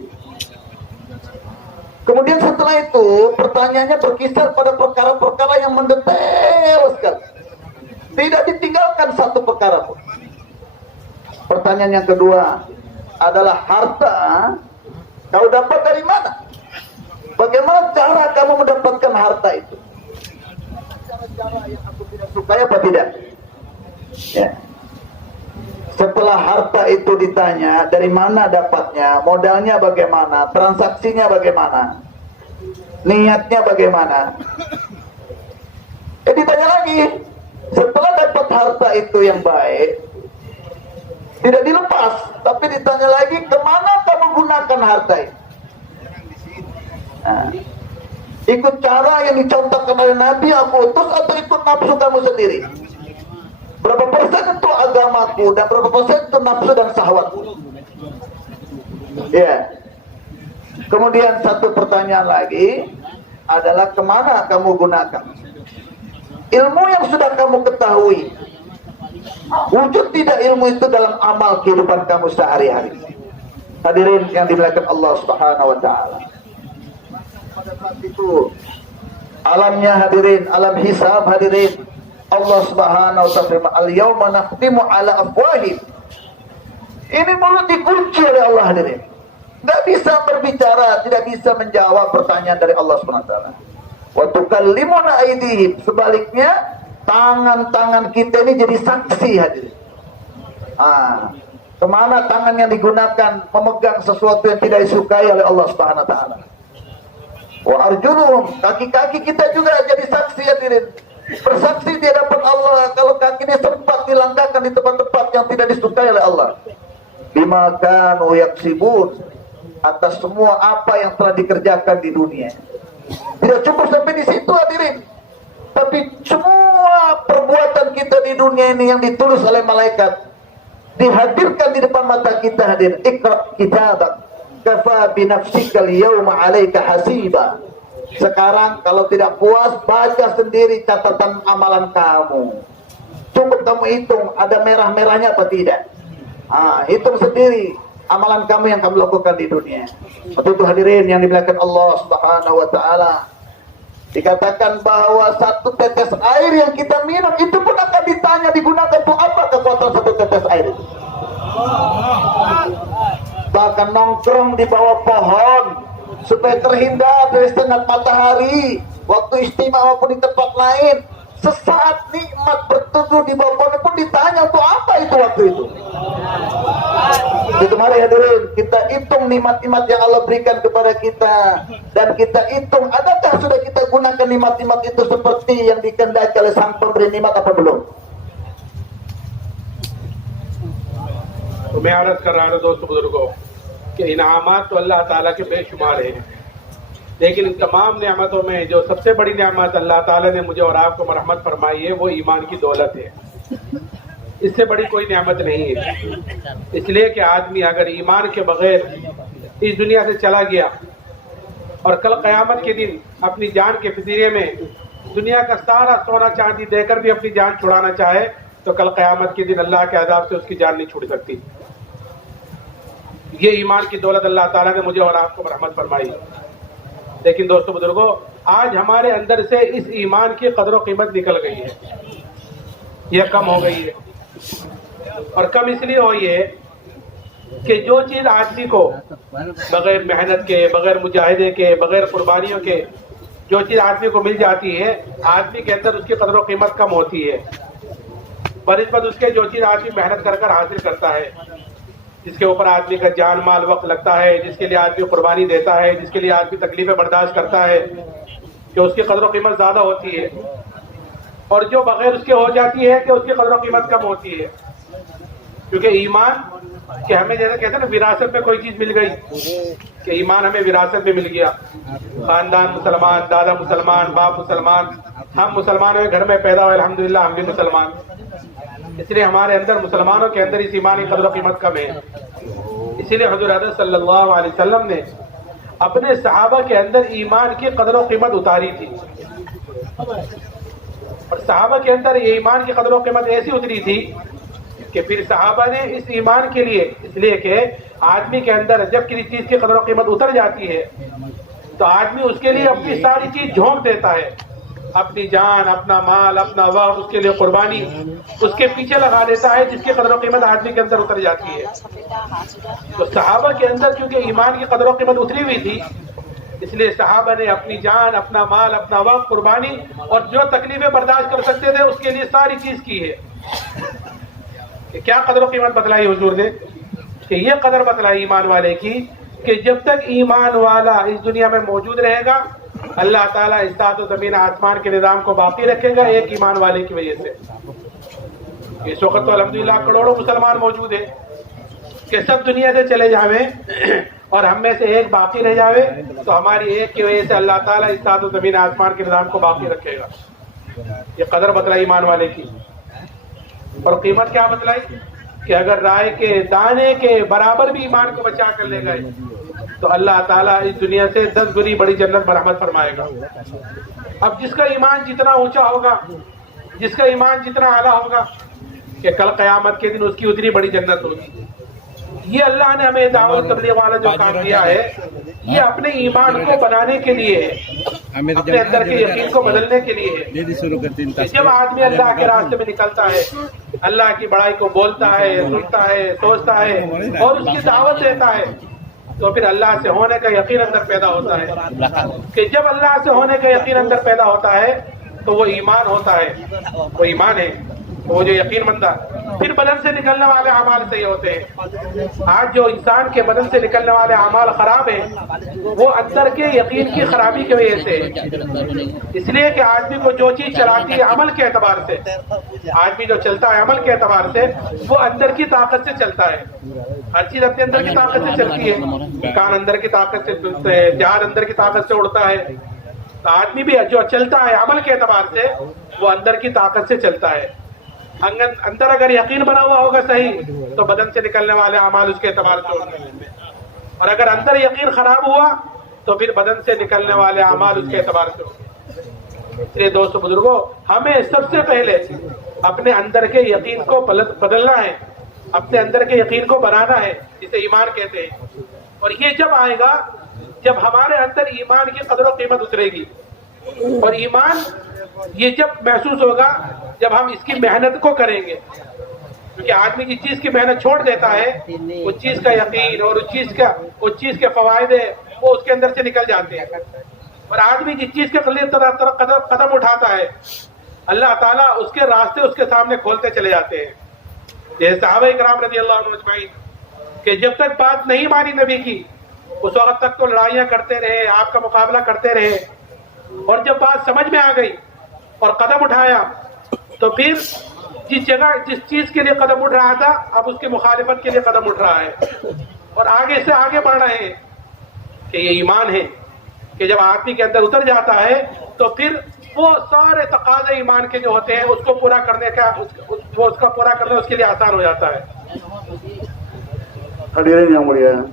Kemudian setelah itu pertanyaannya berkisar pada perkara-perkara yang mendetail sekali. Tidak ditinggalkan satu perkara pun. Pertanyaan yang kedua adalah harta kau dapat dari mana? Bagaimana cara kamu mendapatkan harta itu? Cara-cara yang aku tidak sukai apa tidak? Ya. Setelah harta itu ditanya, dari mana dapatnya, modalnya bagaimana, transaksinya bagaimana, niatnya bagaimana? Ditanya lagi, setelah dapat harta itu yang baik, tidak dilepas, tapi ditanya lagi, kemana kamu gunakan harta itu? Nah, ikut cara yang dicontohkan oleh Nabi aku utus atau ikut nafsu kamu sendiri? Berapa persen itu agamaku dan berapa persen itu nafsu dan syahwatku? Ya. Kemudian satu pertanyaan lagi adalah kemana kamu gunakan ilmu yang sudah kamu ketahui? Wujud tidak ilmu itu dalam amal kehidupan kamu sehari-hari? Hadirin yang dimuliakan Allah Subhanahu wa taala. Pada saat itu alamnya hadirin, alam hisab hadirin, Allah Subhanahu wa taala al-yauma nakhtimu ala afwahihim. Ini mulut dikunci oleh Allah hadirin. Enggak bisa berbicara, tidak bisa menjawab pertanyaan dari Allah Subhanahu wa taala. Wa tukallimuna aydihim, sebaliknya tangan-tangan kita ini jadi saksi hadirin. Kemana tangan yang digunakan memegang sesuatu yang tidak disukai oleh Allah Subhanahu wa taala. Wa arjuluhum, kaki-kaki kita juga jadi saksi hadirin. Bersaksi di hadapan Allah kalau kaki ini sempat dilangkahkan di tempat-tempat yang tidak disukai oleh Allah. Bima kanu yaksibun, atas semua apa yang telah dikerjakan di dunia. Tidak cukup sampai di situ hadirin, tapi semua perbuatan kita di dunia ini yang ditulis oleh malaikat dihadirkan di depan mata kita hadirin. Iqra kitabak kafa bi nafsika al-yawma 'alaika hasiba. Sekarang kalau tidak puas, baca sendiri catatan amalan kamu. Cukup kamu hitung ada merah-merahnya apa tidak. Hitung sendiri amalan kamu yang kamu lakukan di dunia. Waktu itu hadirin yang dimuliakan Allah Subhanahu wa taala, Dikatakan bahwa satu tetes air yang kita minum itu pun akan ditanya digunakan untuk apa kekuatan satu tetes air itu. Bahkan nongkrong di bawah pohon supaya terhindar dari sinar matahari waktu istimewa maupun di tempat lain. Sesaat nikmat berteduh di bawah pohon pun ditanya untuk apa itu waktu itu. Jadi mari hadirin, kita hitung nikmat-nikmat yang Allah berikan kepada kita, dan kita hitung adakah sudah kita gunakan nikmat-nikmat itu seperti yang dikehendaki oleh sang pemberi nikmat apa belum. तो मैं अर्ज कर रहा था दोस्तों बुजुर्गों कि इनामात तो अल्लाह ताला के बेशुमार हैं, लेकिन इन तमाम नेमतों में जो सबसे बड़ी नेमत अल्लाह ताला ने मुझे और आपको मरहमत फरमाई है वो ईमान की दौलत है। इससे बड़ी कोई नेमत नहीं है। इसलिए कि आदमी अगर ईमान के बगैर इस दुनिया से चला गया और कल क़यामत के दिन अपनी जान के फिदिये में दुनिया का सारा सोना चांदी देकर भी अपनी जान छुड़ाना चाहे तो कल क़यामत के दिन अल्लाह के अज़ाब से उसकी जान नहीं छूट सकती। ये ईमान की दौलत अल्लाह ताला ने मुझे और आपको रहमत फरमाई। लेकिन दोस्तों बुजुर्गों, आज हमारे अंदर से इस ईमान की कदर व कीमत निकल गई है, यह कम हो गई है। और कम इसलिए हुई है कि जो चीज़ आदमी को बगैर मेहनत के, बगैर मुजाहिदे के, बगैर कुर्बानियों के जो चीज़ आदमी को मिल जाती है, आदमी के अंदर उसकी कदर व कीमत कम होती है। बनिस्बत उसके जो चीज़ आदमी मेहनत कर कर हासिल करता है, जिसके ऊपर आदमी का जान माल वक्त लगता है, जिसके लिए आदमी कुर्बानी देता है, जिसके लिए आदमी तकलीफें बर्दाश्त करता है, कि उसकी कदर व कीमत ज़्यादा होती है। और जो बगैर उसके हो जाती है कि उसकी कदर व कीमत कम होती है। क्योंकि ईमान कि हमें जैसे कहते हैं ना विरासत में कोई चीज़ मिल गई, कि ईमान हमें विरासत में मिल गया, खानदान मुसलमान, दादा मुसलमान, बाप मुसलमान, हम मुसलमानों के घर में पैदा हुए, अल्हम्दुलिल्लाह हम भी मुसलमान। इसलिए हमारे अंदर मुसलमानों के अंदर इस ईमान की कदर व कीमत कम है। इसीलिए हुज़ूर हज़रत सल्लल्लाहु अलैहि वसल्लम ने अपने सहाबा के अंदर ईमान की कदर व कीमत उतारी थी। और सहाबा के अंदर ये ईमान की कदर व कीमत ऐसी उतरी थी कि फिर सहाबा ने इस ईमान के लिए, इसलिए कि आदमी के अंदर जब किसी चीज़ की कदर व कीमत उतर जाती है तो आदमी उसके लिए अपनी सारी चीज़ झोंक देता है, अपनी जान, अपना माल, अपना वक्त, उसके लिए कुर्बानी उसके पीछे लगा देता है, जिसकी कदर व कीमत आदमी के अंदर उतर जाती है। तो सहाबा के अंदर क्योंकि ईमान की कदर व कीमत उतरी हुई थी, इसलिए सहाबा ने अपनी जान, अपना माल, अपना वक्त, कुर्बानी और जो तकलीफें बर्दाश्त कर सकते थे उसके लिए सारी चीज़ की है। कि क्या कदर व कीमत बतलाई हुजूर ने, कि ये कदर बतलाई ईमान वाले की कि जब तक ईमान वाला इस दुनिया में मौजूद रहेगा अल्लाह ताला इस सात ज़मीन आसमान के निज़ाम को बाकी रखेगा एक ईमान वाले की वजह से। इस वक्त तो अल्हम्दुलिल्लाह करोड़ों मुसलमान मौजूद है कि सब दुनिया से चले जावे और हम में से एक बाकी रह जावे तो हमारी एक की वजह से अल्लाह ताला इस सात ज़मीन आसमान के निज़ाम को बाकी रखेगा। ये कदर बतलाई ईमान वाले की। और कीमत क्या बतलाई कि अगर राय के दाने के बराबर भी ईमान को बचा कर ले गए तो अल्लाह ताला इस दुनिया से 10 गुनी बड़ी जन्नत बरामद फरमाएगा। अब जिसका ईमान जितना ऊंचा होगा, जिसका ईमान जितना आला होगा कि कल क़यामत के दिन उसकी उतनी बड़ी जन्नत होगी। ये अल्लाह ने हमें दावत तबलीग वाला जो काम किया है ये अपने ईमान को बनाने के लिए है, अपने अंदर के यकीन को बदलने के लिए है। जब आदमी अल्लाह के रास्ते में निकलता है, अल्लाह की बड़ाई को बोलता है, सुनता है, सोचता है और उसकी दावत देता है तो फिर अल्लाह से होने का यकीन अंदर पैदा होता है। कि जब अल्लाह से होने का यकीन अंदर पैदा होता है तो वो ईमान होता है, वो ईमान है, वो जो यकीन बंदा फिर बदन से निकलने वाले अमाल सही होते हैं। आज जो इंसान के बदन से निकलने वाले अमाल खराब है वो अंदर के यकीन की खराबी की वजह से है। इसलिए कि आदमी को जो चीज चलाती है अमल के एतबार से, आदमी जो चलता है अमल के एतबार से वो अंदर की ताकत से चलता है। हर चीज अपने अंदर की ताकत से चलती है, कान अंदर की ताकत से चलते हैं, जहाज अंदर की ताकत से उड़ता है। तो आदमी भी जो चलता है अमल के एतबार से वो अंदर की ताकत से चलता है। अंदर अगर यकीन बना हुआ होगा सही तो बदन से निकलने वाले अमाल उसके एतबार से होंगे, और अगर अंदर यकीन खराब हुआ तो फिर बदन से निकलने वाले अमाल उसके एतबार से होंगे। इसलिए दोस्तों बुजुर्गों, हमें सबसे पहले अपने अंदर के यकीन को बदलना है, अपने अंदर के यकीन को बनाना है, जिसे ईमान कहते हैं। और ये जब आएगा जब हमारे अंदर ईमान की कदर व कीमत उतरेगी, और ईमान ये जब महसूस होगा जब हम इसकी मेहनत को करेंगे, क्योंकि आदमी जिस चीज की मेहनत छोड़ देता है उस चीज का यकीन और उस चीज के फवायदे वो उसके अंदर से निकल जाते हैं। और आदमी जिस चीज के लिए कदम उठाता है अल्लाह ताला उसके रास्ते उसके सामने खोलते चले जाते हैं। जैसे सहाबा इकराम रज़ी अल्लाह अन्हुम अजमईन कि जब तक बात नहीं मानी नबी की उस वक्त तक तो लड़ाइयां करते रहे, आपका मुकाबला करते रहे, और जब बात समझ में आ गई और कदम उठाया तो फिर जिस जगह जिस चीज के लिए कदम उठ रहा था अब उसकी मुखालिफत के लिए कदम उठ रहा है और आगे से आगे बढ़ रहे हैं। कि ये ईमान है कि जब आदमी के अंदर उतर जाता है तो फिर वो सारे तकाज़े ईमान के जो होते हैं उसको पूरा करने का उसका पूरा करना उसके लिए आसान हो जाता है। Hadirin yang mulia,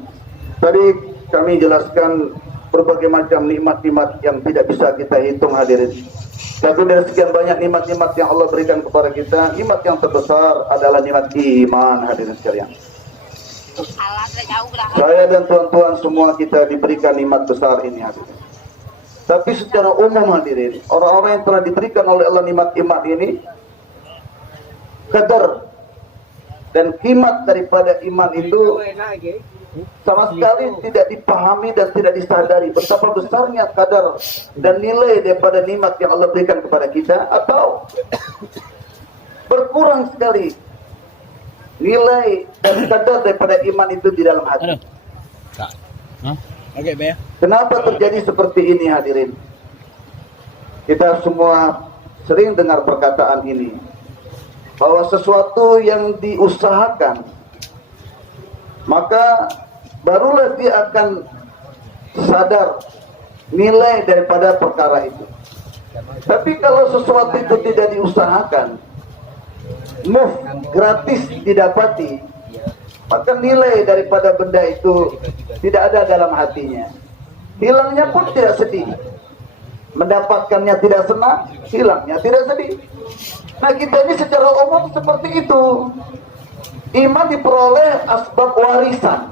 tadi kami jelaskan berbagai macam nikmat-nikmat yang tidak bisa kita hitung hadirin. Tapi dari sekian banyak nikmat-nikmat yang Allah berikan kepada kita, nikmat yang terbesar adalah nikmat iman hadirin sekalian. Saya dan tuan-tuan semua kita diberikan nikmat besar ini hadirin. Tapi secara umum hadirin, orang-orang yang telah diberikan oleh Allah nikmat iman ini, kadar dan kimat daripada iman itu sama sekali tidak dipahami dan tidak disadari betapa besarnya kadar dan nilai daripada nikmat yang Allah berikan kepada kita, atau berkurang sekali nilai dan kadar daripada iman itu di dalam hati. Kenapa terjadi seperti ini hadirin? Kita semua sering dengar perkataan ini, bahwa sesuatu yang diusahakan maka barulah dia akan sadar nilai daripada perkara itu. Tapi kalau sesuatu itu tidak diusahakan, gratis didapati, maka nilai daripada benda itu tidak ada dalam hatinya. Hilangnya pun tidak sedih, mendapatkannya tidak senang, hilangnya tidak sedih. Nah, kita ini secara umum seperti itu. Iman diperoleh asbab warisan,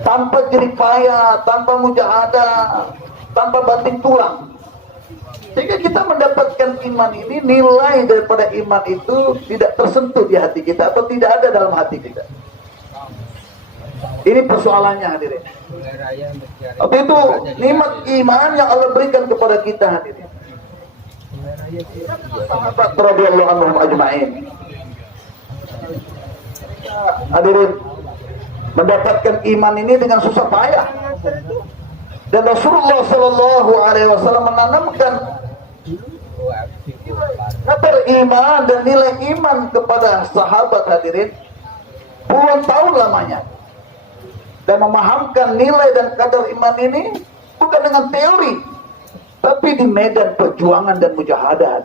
tanpa jerih payah, tanpa mujahadah, tanpa banting tulang. Sehingga kita mendapatkan iman ini, nilai daripada iman itu tidak tersentuh di hati kita atau tidak ada dalam hati kita. Ini persoalannya hadirin. Tapi itu nikmat iman yang Allah berikan kepada kita hadirin. Sahabat radhiyallahu anhum ajma'in, hadirin, mendapatkan iman ini dengan susah payah. Dan Rasulullah Shallallahu Alaihi Wasallam menanamkan kadar iman dan nilai iman kepada sahabat hadirin puluhan tahun lamanya, dan memahamkan nilai dan kadar iman ini bukan dengan teori, tapi di medan perjuangan dan mujahadah.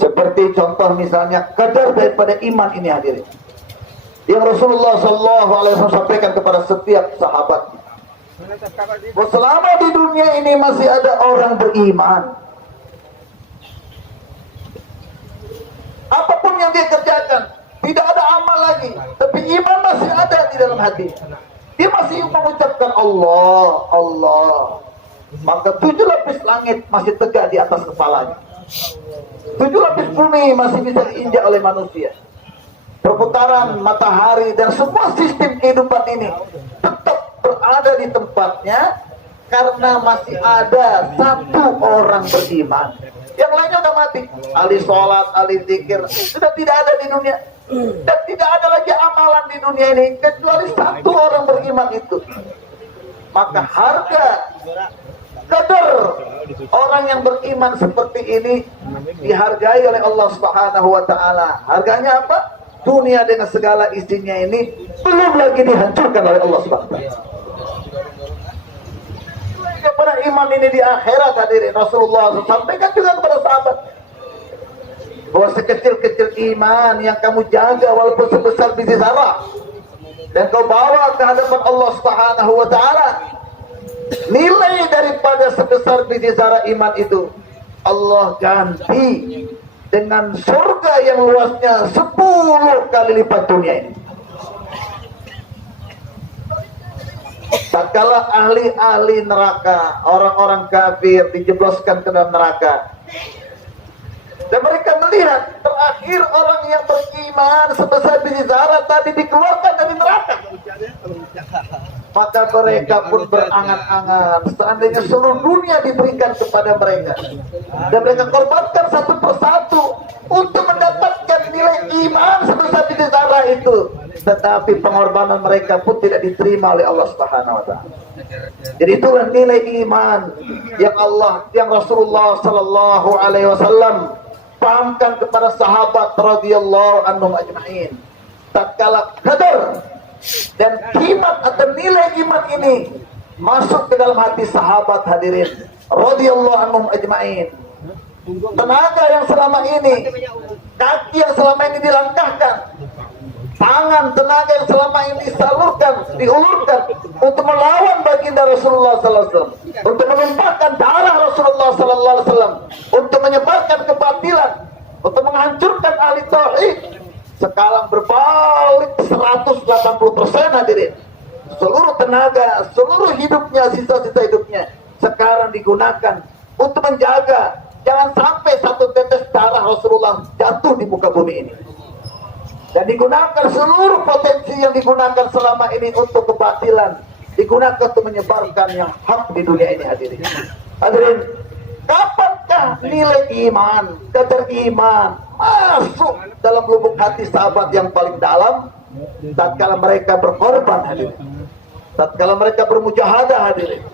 Seperti contoh misalnya kadar daripada iman ini hadirin, yang Rasulullah Shallallahu Alaihi Wasallam sampaikan kepada setiap sahabat. Selama di dunia ini masih ada orang beriman, apapun yang dia kerjakan, tidak ada amal lagi, tapi iman masih ada di dalam hati. Dia masih mengucapkan Allah, Allah, maka 7 lapis langit masih tegak di atas kepalanya. 7 lapis bumi masih bisa diinjak oleh manusia. Perputaran matahari dan semua sistem kehidupan ini tetap berada di tempatnya karena masih ada satu orang beriman. Yang lainnya udah mati, ahli sholat, ahli zikir, sudah tidak ada di dunia. Dan tidak ada lagi amalan di dunia ini kecuali satu orang beriman itu. Maka harga kadar orang yang beriman seperti ini dihargai oleh Allah Subhanahu wa taala. Harganya apa? Dunia dengan segala isinya ini belum lagi dihancurkan oleh Allah Subhanahu wa taala. Kepada iman ini di akhirat hadirin, Rasulullah SAW sampaikan juga kepada sahabat bahwa sekecil-kecil iman yang kamu jaga walaupun sebesar biji zarah dan kau bawa ke hadapan Allah Subhanahu wa taala, nilai daripada sebesar biji zarah iman itu Allah ganti dengan surga yang luasnya 10 kali lipat dunia ini. tatkala ahli-ahli neraka, orang-orang kafir dijebloskan ke dalam neraka, dan mereka melihat terakhir orang yang beriman sebesar biji zarah tadi dikeluarkan dari neraka, maka mereka pun berangan-angan seandainya seluruh dunia diberikan kepada mereka dan mereka korbankan satu persatu untuk mendapatkan nilai iman sebesar biji zarah itu, tetapi pengorbanan mereka pun tidak diterima oleh Allah Subhanahu wa taala. Jadi itulah nilai iman yang Rasulullah sallallahu alaihi wasallam pahamkan kepada sahabat radhiyallahu anhum ajma'in. Tatkala qadar dan kimat atau nilai iman ini masuk ke dalam hati sahabat hadirin radhiyallahu anhum ajma'in, tenaga yang selama ini, kaki yang selama ini dilangkahkan, tangan tenaga yang selama ini disalurkan, diulurkan untuk melawan baginda Rasulullah sallallahu alaihi wasallam, untuk menumpahkan darah Rasulullah sallallahu alaihi wasallam, untuk menyebarkan kebatilan, untuk menghancurkan ahli tauhid, sekarang berbalik 180% hadirin. Seluruh tenaga, seluruh hidupnya, sisa-sisa hidupnya sekarang digunakan untuk menjaga jangan sampai satu tetes darah Rasulullah jatuh di muka bumi ini. Dan digunakan seluruh potensi yang digunakan selama ini untuk kebatilan, digunakan untuk menyebarkan yang hak di dunia ini hadirin. Hadirin, kapankah nilai iman, kadar iman masuk dalam lubuk hati sahabat yang paling dalam? Tatkala mereka berkorban hadirin, tatkala mereka bermujahadah hadirin,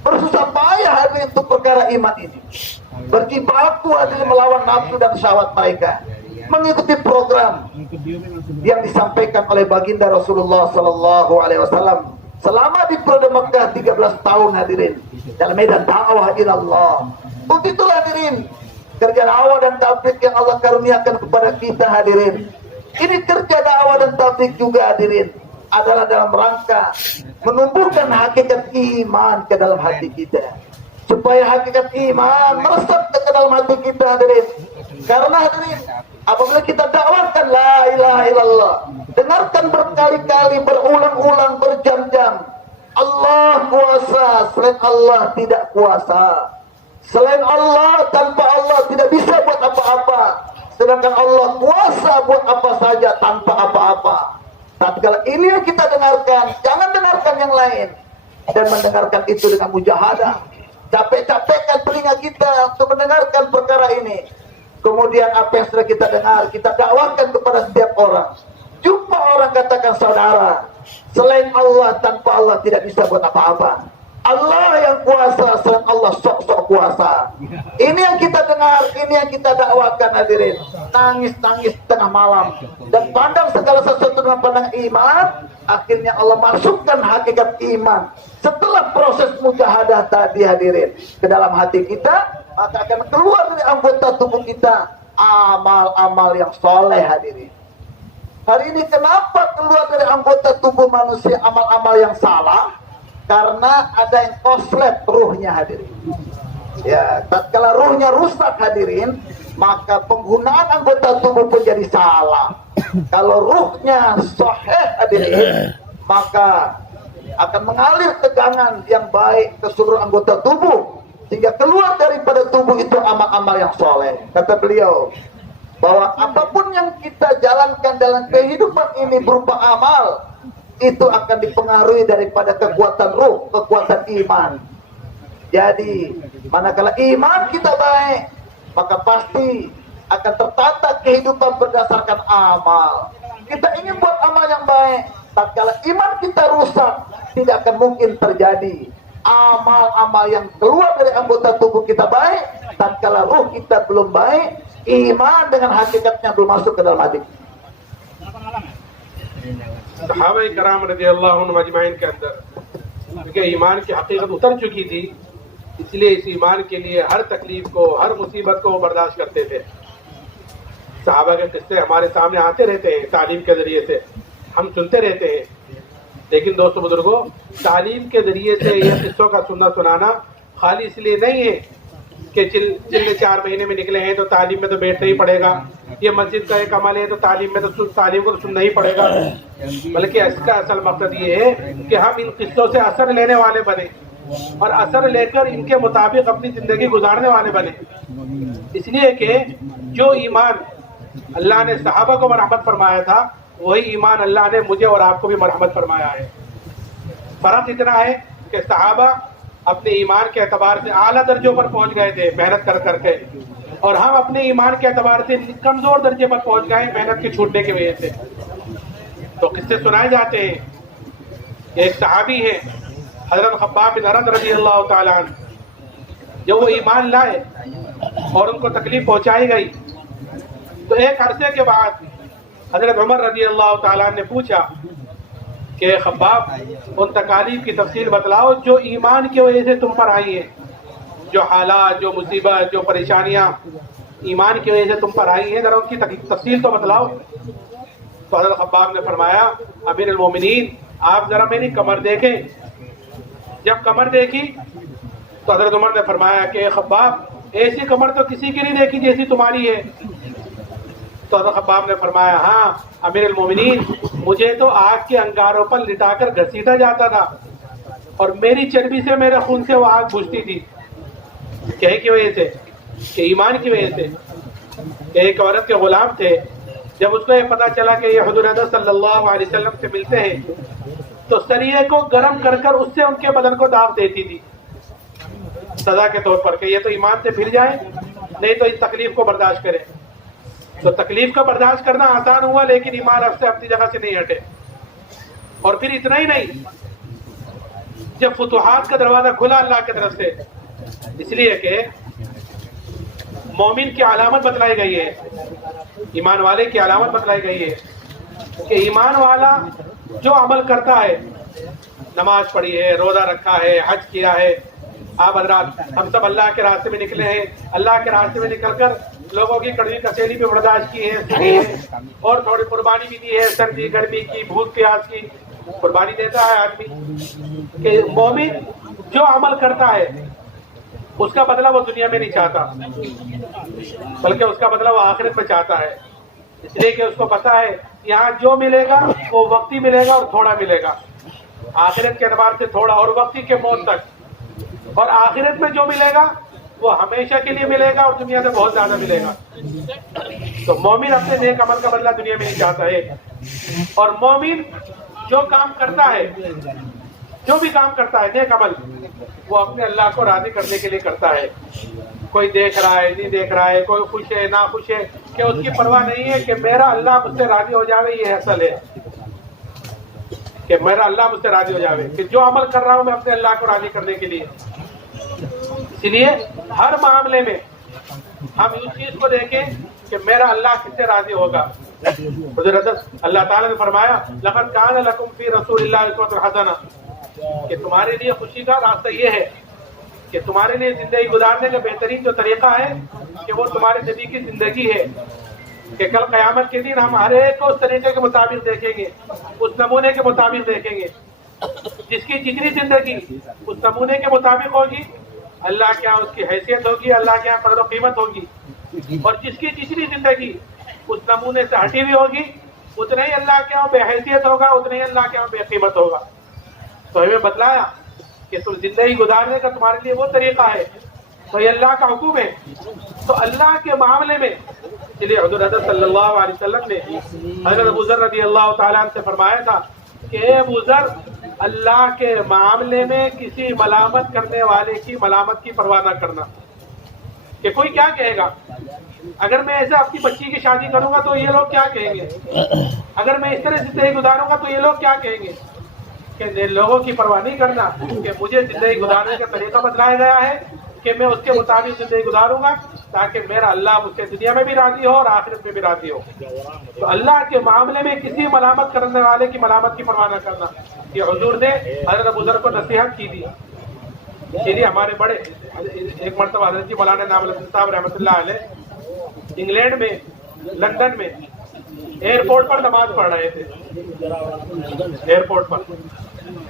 bersusah payah hadirin untuk perkara iman ini, berjibaku hadirin melawan nafsu dan syahwat mereka, mengikuti program yang disampaikan oleh baginda Rasulullah sallallahu alaihi wasallam selama di periode Mekah 13 tahun hadirin dalam medan dakwah ilallah. Untuk itulah hadirin kerja dakwah dan tabligh yang Allah karuniakan kepada kita hadirin. Ini kerja dakwah dan tabligh juga hadirin adalah dalam rangka menumbuhkan hakikat iman ke dalam hati kita, supaya hakikat iman meresap ke dalam hati kita hadirin. Karena hadirin, apabila kita dakwakan la ilaha illallah, dengarkan berkali-kali, berulang-ulang, berjam-jam, Allah kuasa, selain Allah tidak kuasa, selain Allah, tanpa Allah tidak bisa buat apa-apa, sedangkan Allah kuasa buat apa saja tanpa apa-apa. Tatkala ini yang kita dengarkan, jangan dengarkan yang lain, dan mendengarkan itu dengan mujahadah. Capek-capekkan telinga kita untuk mendengarkan perkara ini. Kemudian apa yang sudah kita dengar, kita dakwakan kepada setiap orang. Jumpa orang katakan saudara, selain Allah, tanpa Allah tidak bisa buat apa-apa. Allah yang kuasa, selain Allah sok-sok kuasa. Ini yang kita dengar, ini yang kita dakwakan hadirin. Nangis-nangis tengah malam dan pandang segala sesuatu dengan pandang iman. Akhirnya Allah masukkan hakikat iman setelah proses mujahadah tadi hadirin ke dalam hati kita, maka akan keluar dari anggota tubuh kita amal-amal yang soleh hadirin. Hari ini kenapa keluar dari anggota tubuh manusia amal-amal yang salah? Karena ada yang koslet ruhnya hadirin. Ya, tatkala ruhnya rusak hadirin, maka penggunaan anggota tubuh pun jadi salah. Kalau ruhnya sahih hadirin, maka akan mengalir tegangan yang baik ke seluruh anggota tubuh, sehingga keluar daripada tubuh itu amal-amal yang soleh. Kata beliau bahwa apapun yang kita jalankan dalam kehidupan ini berupa amal, itu akan dipengaruhi daripada kekuatan ruh, kekuatan iman. Jadi manakala iman kita baik, maka pasti akan tertata kehidupan berdasarkan amal. Kita ingin buat amal yang baik, tatkala iman kita rusak, tidak akan mungkin terjadi amal-amal yang keluar dari anggota tubuh kita baik. Tatkala ruh kita belum baik, iman dengan hakikatnya belum masuk ke dalam hati. सहाबा कराम रज़ियल्लाहु अन्हुम अजमाइन के अंदर उनके ईमान की हकीकत उतर चुकी थी, इसलिए इस ईमान के लिए हर तकलीफ को, हर मुसीबत को वो बर्दाश्त करते थे। सहाबा के किस्से हमारे सामने आते रहते हैं, तालीम के जरिए से हम सुनते रहते हैं। लेकिन दोस्तों बुजुर्गों, तालीम के जरिए से यह किस्सों का सुनना सुनाना खाली इसलिए नहीं है کہ چل 4 مہینے میں نکلے ہیں تو تعلیم میں تو بیٹھنا ہی پڑے گا، یہ مسجد کا ایک عمل ہے تو تعلیم کو تو سننا ہی پڑے گا، بلکہ اس کا اصل مقصد یہ ہے کہ ہم ان قصوں سے اثر لینے والے بنے اور اثر لے کر ان کے مطابق اپنی زندگی گزارنے والے بنے. اس لیے کہ جو ایمان اللہ نے صحابہ کو مرحمت فرمایا تھا وہی ایمان اللہ نے مجھے اور آپ کو بھی مرحمت فرمایا ہے. فرق اتنا ہے کہ صحابہ اپنے ایمان کے اعتبار سے اعلیٰ درجوں پر پہنچ گئے تھے محنت کر کر کے، اور ہم اپنے ایمان کے اعتبار سے کمزور درجے پر پہنچ گئے محنت کے چھوٹنے کی وجہ سے. تو قصے سنائے جاتے ہیں. ایک صحابی ہے حضرت خباب بن ارد رضی اللہ تعالیٰ عنہ، جب وہ ایمان لائے اور ان کو تکلیف پہنچائی گئی تو ایک عرصے کے بعد حضرت عمر رضی اللہ تعالیٰ عنہ نے پوچھا کہ خباب ان تکالیف کی تفصیل بتلاؤ جو ایمان کی وجہ سے تم پر آئی ہیں، جو حالات، جو مصیبت، جو پریشانیاں ایمان کی وجہ سے تم پر آئی ہیں، ذرا ان کی تفصیل تو بتلاؤ. تو حضرت خباب نے فرمایا امیر المومنین آپ ذرا میری کمر دیکھیں. جب کمر دیکھی تو حضرت عمر نے فرمایا کہ خباب ایسی کمر تو کسی کی نہیں دیکھی جیسی تمہاری ہے. تو حضرت خباب نے فرمایا ہاں امیر المومنین مجھے تو آگ کے انگاروں پر لٹا کر گھسیٹا جاتا تھا اور میری چربی سے، میرے خون سے وہ آگ بجھتی تھی. کہے کی وجہ سے کہ ایمان کی وجہ سے. کہ ایک عورت کے غلام تھے، جب اس کو یہ پتا چلا کہ یہ حضور اقدس صلی اللہ علیہ وسلم سے ملتے ہیں تو سریے کو گرم کر کر اس سے ان کے بدن کو داغ دیتی تھی سزا کے طور پر کہ یہ تو ایمان سے پھر جائے نہیں تو اس تکلیف کو برداشت کرے. تو تکلیف کا برداشت کرنا آسان ہوا لیکن ایمان اب سے اپنی جگہ سے نہیں ہٹے. اور پھر اتنا ہی نہیں، جب فتوحات کا دروازہ کھلا اللہ کی طرف سے، اس لیے کہ مومن کی علامت بتلائی گئی ہے، ایمان والے کی علامت بتلائی گئی ہے کہ ایمان والا جو عمل کرتا ہے، نماز پڑھی ہے، روزہ رکھا ہے، حج کیا ہے. آپ حضرات ہم سب اللہ کے راستے میں نکلے ہیں، اللہ کے راستے میں نکل کر لوگوں کی کڑوی کسیلی بھی برداشت کی ہے، سنی ہے، اور تھوڑی قربانی بھی دی ہے، سردی گرمی کی، بھوک پیاس کی قربانی دیتا ہے آدمی. کہ مومن جو عمل کرتا ہے اس کا بدلہ وہ دنیا میں نہیں چاہتا بلکہ اس کا بدلہ وہ آخرت میں چاہتا ہے. اس لیے کہ اس کو پتا ہے یہاں جو ملے گا وہ وقتی ملے گا اور تھوڑا ملے گا، آخرت کے اعتبار سے تھوڑا اور وقتی کے موت تک. اور آخرت میں جو ملے گا وہ ہمیشہ کے لیے ملے گا اور دنیا سے بہت زیادہ ملے گا. تو مومن اپنے نیک عمل کا بدلہ دنیا میں نہیں چاہتا ہے. اور مومن جو کام کرتا ہے، جو بھی کام کرتا ہے نیک عمل، وہ اپنے اللہ کو راضی کرنے کے لیے کرتا ہے. کوئی دیکھ رہا ہے نہیں دیکھ رہا ہے، کوئی خوش ہے نہ خوش ہے، کہ اس کی پرواہ نہیں ہے کہ میرا اللہ مجھ سے راضی ہو جاوے. یہ اصل ہے کہ میرا اللہ مجھ سے راضی ہو جاوے، کہ جو عمل کر رہا ہوں میں اپنے اللہ کو راضی کرنے کے لیے. اس لیے ہر معاملے میں ہم اس چیز کو دیکھیں کہ میرا اللہ کس سے راضی ہوگا. حضرت اللہ تعالیٰ نے فرمایا لقد کان لکم فی رسول اللہ اسوۃ حسنہ، کہ تمہارے لیے خوشی کا راستہ یہ ہے کہ تمہارے لیے زندگی گزارنے کا بہترین جو طریقہ ہے کہ وہ تمہارے نبی کی زندگی ہے. کہ کل قیامت کے دن ہم ہر ایک کو اس طریقے کے مطابق دیکھیں گے، اس نمونے کے مطابق دیکھیں گے. جس کی جتنی زندگی اس نمونے کے مطابق ہوگی اللہ کے یہاں اس کی حیثیت ہوگی، اللہ کے یہاں قدر و قیمت ہوگی. اور جس کی جتنی زندگی اس نمونے سے ہٹی ہوئی ہوگی اتنا ہی اللہ کے یہاں بے حیثیت ہوگا، اتنا ہی اللہ کے یہاں بے قیمت ہوگا. تو ہمیں بتلایا کہ تم زندگی گزارنے کا تمہارے لیے وہ طریقہ ہے تو یہ اللہ کا حکم ہے. تو اللہ کے معاملے میں اس لیے حضور حضرت صلی اللہ علیہ وسلم نے حضرت ابو ذر رضی اللہ تعالیٰ عنہ سے فرمایا تھا کہ اے ابو ذر اللہ کے معاملے میں کسی ملامت کرنے والے کی ملامت کی پرواہ نہ کرنا. کہ کوئی کیا کہے گا، اگر میں ایسے اپنی بچی کی شادی کروں گا تو یہ لوگ کیا کہیں گے، اگر میں اس طرح زندگی گزاروں گا تو یہ لوگ کیا کہیں گے. کہ لوگوں کی پرواہ نہیں کرنا، کہ مجھے زندگی گزارنے کا طریقہ بتلایا گیا ہے کہ میں اس کے مطابق زندگی گزاروں گا تاکہ میرا اللہ مجھ سے دنیا میں بھی راضی ہو اور آخرت میں بھی راضی ہو. تو اللہ کے معاملے میں کسی ملامت کرنے والے کی ملامت کی پرواہ نہ کرنا. یہ حضور نے حضرت ابو ذر کو نصیحت کی تھی. اسی لیے ہمارے بڑے ایک مرتبہ حضرت مولانا نام الدین صاحب رحمۃ اللہ علیہ انگلینڈ میں لندن میں ایئرپورٹ پر نماز پڑھ رہے تھے. ایئرپورٹ پر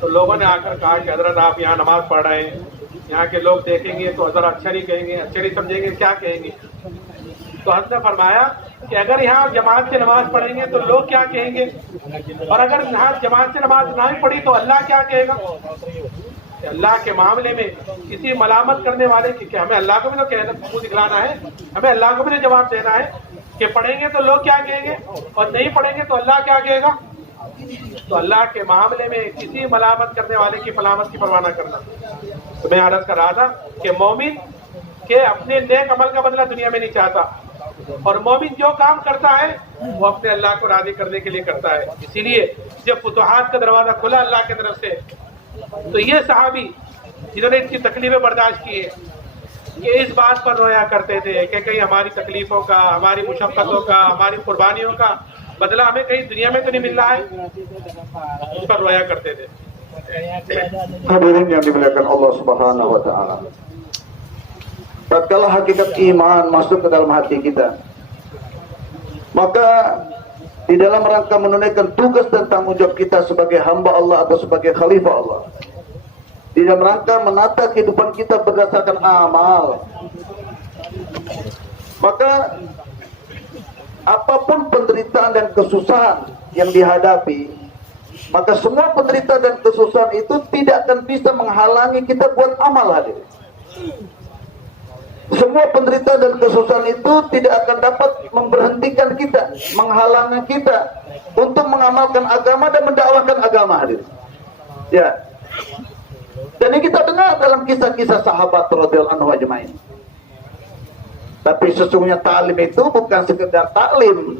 تو لوگوں نے آ کر کہا کہ حضرت آپ یہاں نماز پڑھ رہے ہیں यहाँ के लोग देखेंगे तो जरा अच्छा नहीं कहेंगे, अच्छा नहीं समझेंगे, क्या कहेंगे। तो हज़रत ने फरमाया कि अगर यहाँ जमात से नमाज पढ़ेंगे तो लोग क्या कहेंगे, और अगर यहाँ जमात से नमाज नहीं पढ़ी तो अल्लाह क्या कहेगा। अल्लाह के मामले में किसी मलामत करने वाले की, हमें अल्लाह को भी तो कहना, मुंह दिखलाना है, हमें अल्लाह को भी तो जवाब देना है कि पढ़ेंगे तो लोग क्या कहेंगे और नहीं पढ़ेंगे तो अल्लाह क्या कहेगा। तो अल्लाह के मामले में किसी मलामत करने वाले की मलामत की परवाह न करना। तो मैं अर्ज कर रहा था कि मोमिन के अपने नेक अमल का बदला दुनिया में नहीं चाहता, और मोमिन जो काम करता है वो अपने अल्लाह को राजी करने के लिए करता है। इसीलिए जब फुतुहात का दरवाजा खुला अल्लाह की तरफ से, तो ये सहाबी जिन्होंने इतनी तकलीफें बर्दाश्त की है, ये इस बात पर रोया करते थे कि कहीं हमारी तकलीफों का, हमारी मुशक्क़तों का, हमारी कुर्बानियों का बदला हमें कहीं दुनिया में तो नहीं मिल रहा है, इस पर रोया करते थे। Hadirin yang dimuliakan Allah Subhanahu wa taala. Tatkala hakikat iman masuk ke dalam hati kita, maka di dalam rangka menunaikan tugas dan tanggung jawab kita sebagai hamba Allah atau sebagai khalifah Allah, di dalam rangka menata kehidupan kita berdasarkan amal, maka apapun penderitaan dan kesusahan yang dihadapi, maka semua penderitaan dan kesusahan itu tidak akan bisa menghalangi kita buat amal. Hadir. Semua penderitaan dan kesusahan itu tidak akan dapat memberhentikan kita, menghalangi kita untuk mengamalkan agama dan mendakwahkan agama. Hadir. Ya. Dan ini kita dengar dalam kisah-kisah sahabat radhiyallahu anhum ajmain. Tapi sesungguhnya taklim itu bukan sekedar taklim.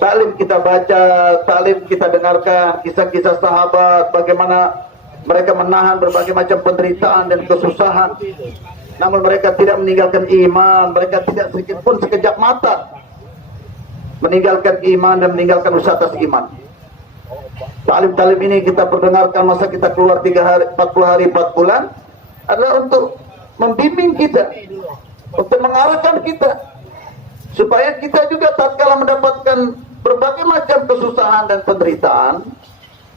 Taklim kita baca, taklim kita dengarkan kisah-kisah sahabat, bagaimana mereka menahan berbagai macam penderitaan dan kesusahan, namun mereka tidak meninggalkan iman, mereka tidak sedikit pun sekejap mata meninggalkan iman dan meninggalkan usaha atas iman. Taklim-taklim ini kita perdengarkan masa kita keluar 3 hari, 40 hari, 4 bulan, adalah untuk membimbing kita, untuk mengarahkan kita, supaya kita juga tatkala mendapatkan berbagai macam kesusahan dan penderitaan,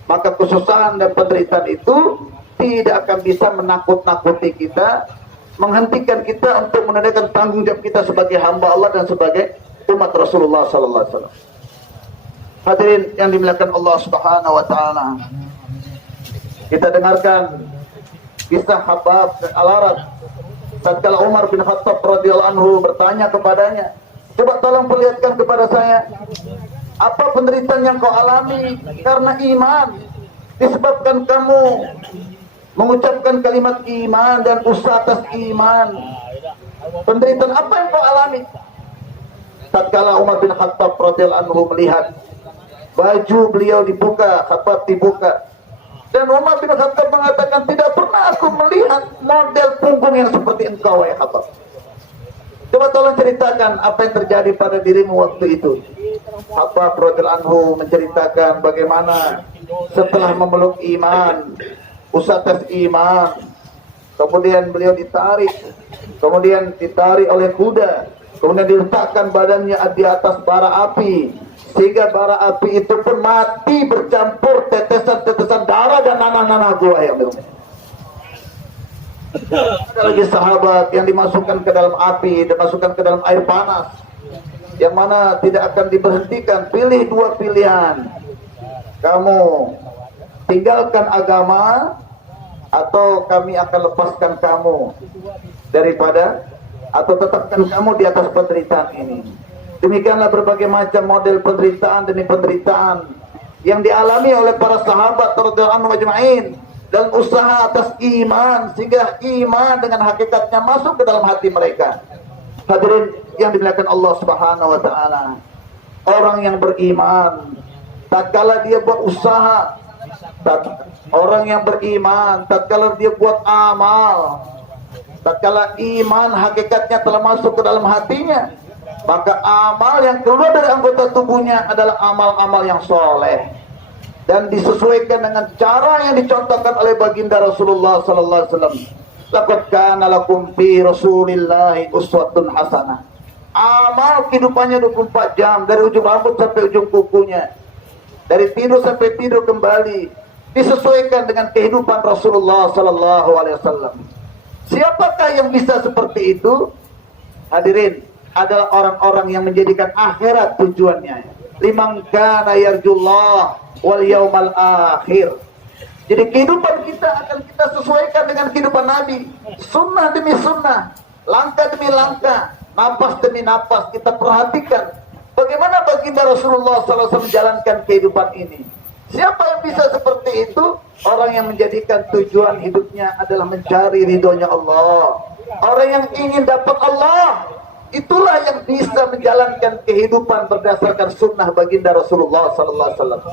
maka kesusahan dan penderitaan itu tidak akan bisa menakut-nakuti kita, menghentikan kita untuk menunaikan tanggung jawab kita sebagai hamba Allah dan sebagai umat Rasulullah sallallahu alaihi wasallam. Hadirin yang dimuliakan Allah Subhanahu wa taala. Kita dengarkan kisah Habab Al-Arad tatkala Umar bin Khattab radhiyallahu anhu bertanya kepadanya, "Coba tolong perlihatkan kepada saya apa penderitaan yang kau alami karena iman, disebabkan kamu mengucapkan kalimat iman dan usaha atas iman. Penderitaan apa yang kau alami?" Tatkala Umar bin Khattab radhiyallahu anhu melihat baju beliau dibuka, Khattab dibuka, dan Umar bin Khattab mengatakan, "Tidak pernah aku melihat model punggung yang seperti engkau, ya Khattab. Coba tolong ceritakan apa yang terjadi pada dirimu waktu itu." Khattab radhiyallahu anhu menceritakan bagaimana setelah memeluk iman, usaha tes iman, kemudian beliau ditarik oleh kuda, kemudian diletakkan badannya di atas bara api, sehingga bara api itu pun mati bercampur tetesan-tetesan darah dan nanah-nanah gua yang berumur. Ada lagi sahabat yang dimasukkan ke dalam api, dimasukkan ke dalam air panas, yang mana tidak akan diberhentikan. Pilih 2 pilihan, kamu tinggalkan agama atau kami akan lepaskan kamu daripada, atau tetapkan kamu di atas penderitaan ini. Demikianlah berbagai macam model penderitaan demi penderitaan yang dialami oleh para sahabat radhiyallahu anhum ajma'in dan usaha atas iman, sehingga iman dengan hakikatnya masuk ke dalam hati mereka. Hadirin yang dimuliakan Allah Subhanahu wa taala, orang yang beriman tatkala dia buat usaha, orang yang beriman tatkala dia buat amal, tatkala iman hakikatnya telah masuk ke dalam hatinya, maka amal yang keluar dari anggota tubuhnya adalah amal-amal yang soleh dan disesuaikan dengan cara yang dicontohkan oleh baginda Rasulullah sallallahu alaihi wasallam. Laqad kana lakum fi Rasulillahi uswatun hasanah. Amal kehidupannya 24 jam, dari ujung rambut sampai ujung kukunya, dari tidur sampai tidur kembali, disesuaikan dengan kehidupan Rasulullah sallallahu alaihi wasallam. Siapakah yang bisa seperti itu? Hadirin, adalah orang-orang yang menjadikan akhirat tujuannya. Liman kana yarjullah wal yaumal akhir. Jadi kehidupan kita akan kita sesuaikan dengan kehidupan Nabi. Sunnah demi sunnah, langkah demi langkah, napas demi napas kita perhatikan bagaimana baginda Rasulullah SAW menjalankan kehidupan ini. Siapa yang bisa seperti itu? Orang yang menjadikan tujuan hidupnya adalah mencari ridhonya Allah. Orang yang ingin dapat Allah, itulah yang bisa menjalankan kehidupan berdasarkan sunnah baginda Rasulullah SAW.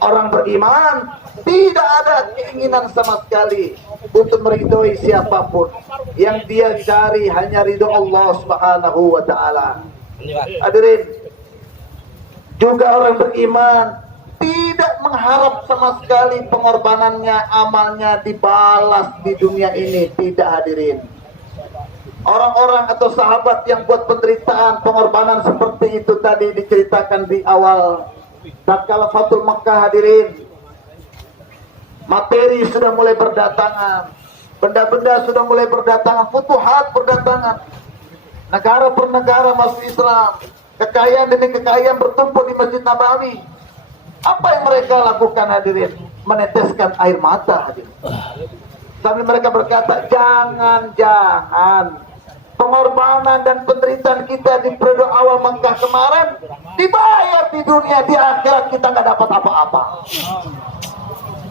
Orang beriman tidak ada keinginan sama sekali untuk meridhoi siapapun. Yang dia cari hanya ridho Allah Subhanahu wa taala. Hadirin, juga orang beriman tidak mengharap sama sekali pengorbanannya, amalnya dibalas di dunia ini. Tidak, hadirin. Orang-orang atau sahabat yang buat penderitaan, pengorbanan seperti itu tadi diceritakan di awal. Tatkala Fathul Makkah, hadirin, materi sudah mulai berdatangan, benda-benda sudah mulai berdatangan, futuhat berdatangan, negara per negara masuk Islam, kekayaan demi kekayaan bertumpuk di Masjid Nabawi. Apa yang mereka lakukan, hadirin? Meneteskan air mata, hadirin. Sambil mereka berkata, jangan-jangan pengorbanan dan penderitaan kita di periode awal Mekah kemarin dibayar di dunia, di akhirat kita nggak dapat apa-apa.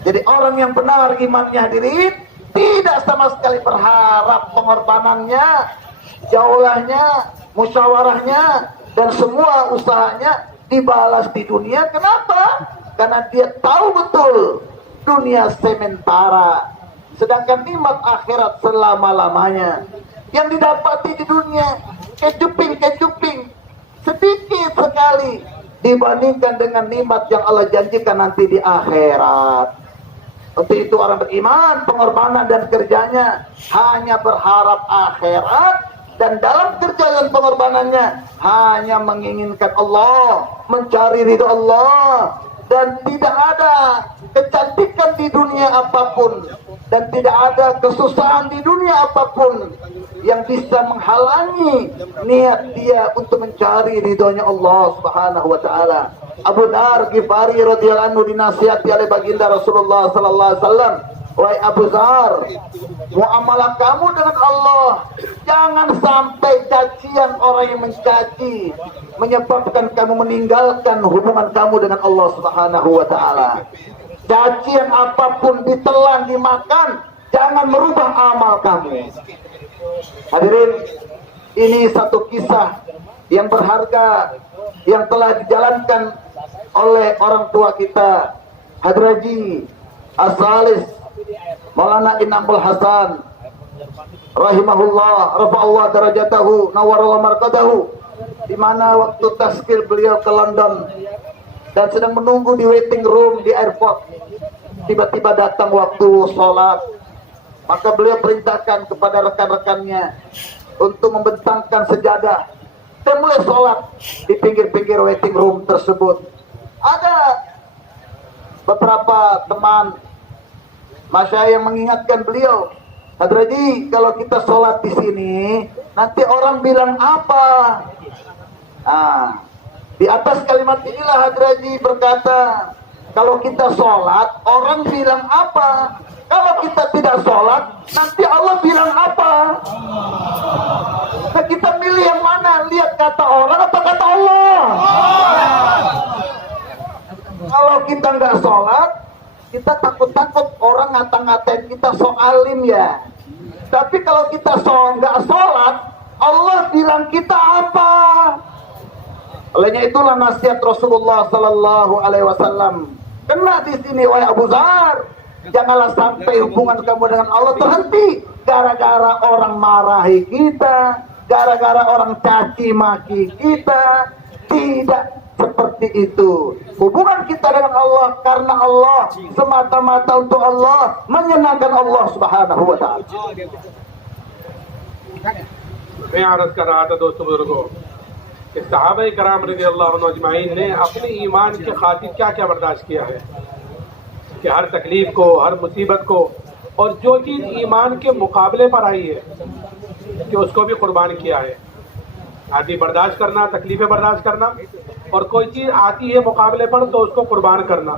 Jadi orang yang benar imannya, hadirin, tidak sama sekali berharap pengorbanannya, jaulahnya, musyawarahnya, dan semua usahanya dibalas di dunia. Kenapa? Karena dia tahu betul dunia sementara, sedangkan nikmat akhirat selama-lamanya. Yang didapati di dunia kejuping sedikit sekali dibandingkan dengan nikmat yang Allah janjikan nanti di akhirat. Untuk itu orang beriman pengorbanan dan kerjanya hanya berharap akhirat, dan dalam kerja dan pengorbanannya hanya menginginkan Allah, mencari ridho Allah, dan tidak ada kecantikan di dunia apapun, dan tidak ada kesusahan di dunia apapun yang bisa menghalangi niat dia untuk mencari ridhonya Allah Subhanahu wa taala. Abu Dzar Ghifari radhiyallahu anhu dinasihati oleh baginda Rasulullah sallallahu alaihi wasallam, wahai Abu Dzar, muamalah kamu dengan Allah jangan sampai cacian orang yang mencaci menyebabkan kamu meninggalkan hubungan kamu dengan Allah Subhanahu wa taala. Cacian apapun ditelan, dimakan, jangan merubah amal kamu. Hadirin, ini satu kisah yang berharga yang telah dijalankan oleh orang tua kita, Hadraji As-Salis Maulana Inamul Hasan rahimahullah, rafa'allah darajatahu, nawwarallah marqadahu, di mana waktu taskil beliau ke London dan sedang menunggu di waiting room di airport, tiba-tiba datang waktu sholat. Maka beliau perintahkan kepada rekan-rekannya untuk membentangkan sejadah dan mulai sholat di pinggir-pinggir waiting room tersebut. Ada beberapa teman masyayikh yang mengingatkan beliau, Hadraji, kalau kita sholat di sini nanti orang bilang apa? Di atas kalimat inilah Hadraji berkata, kalau kita sholat orang bilang apa? Kalau kita tidak sholat, nanti Allah bilang apa? Nah, kita milih yang mana? Lihat kata orang atau kata Allah? Kalau kita nggak sholat, kita takut-takut orang ngata-ngatain kita soalim ya. Tapi kalau kita nggak sholat, Allah bilang kita apa? Olehnya itulah nasihat Rasulullah Sallallahu Alaihi Wasallam. Kena di sini, wahai Abu Dzar. Janganlah sampai hubungan kamu dengan Allah terhenti gara-gara orang marahi kita, gara-gara orang caci maki kita. Tidak seperti itu. Hubungan kita dengan Allah karena Allah, semata-mata untuk Allah, menyenangkan Allah Subhanahu wa taala. मैं अर्ज कर रहा था दोस्तों बुजुर्गों कि सहाबा कराम रज़ियल्लाहु अन्हुम अजमाइन ने अपने ईमान की खातिर क्या क्या बर्दाश्त किया है कि हर तकलीफ को, हर मुसीबत को اور جو چیز ایمان کے مقابلے پر آئی ہے کہ اس کو بھی قربان کیا ہے. آدمی برداشت کرنا، تکلیفیں برداشت کرنا، اور کوئی چیز آتی ہے مقابلے پر تو اس کو قربان کرنا.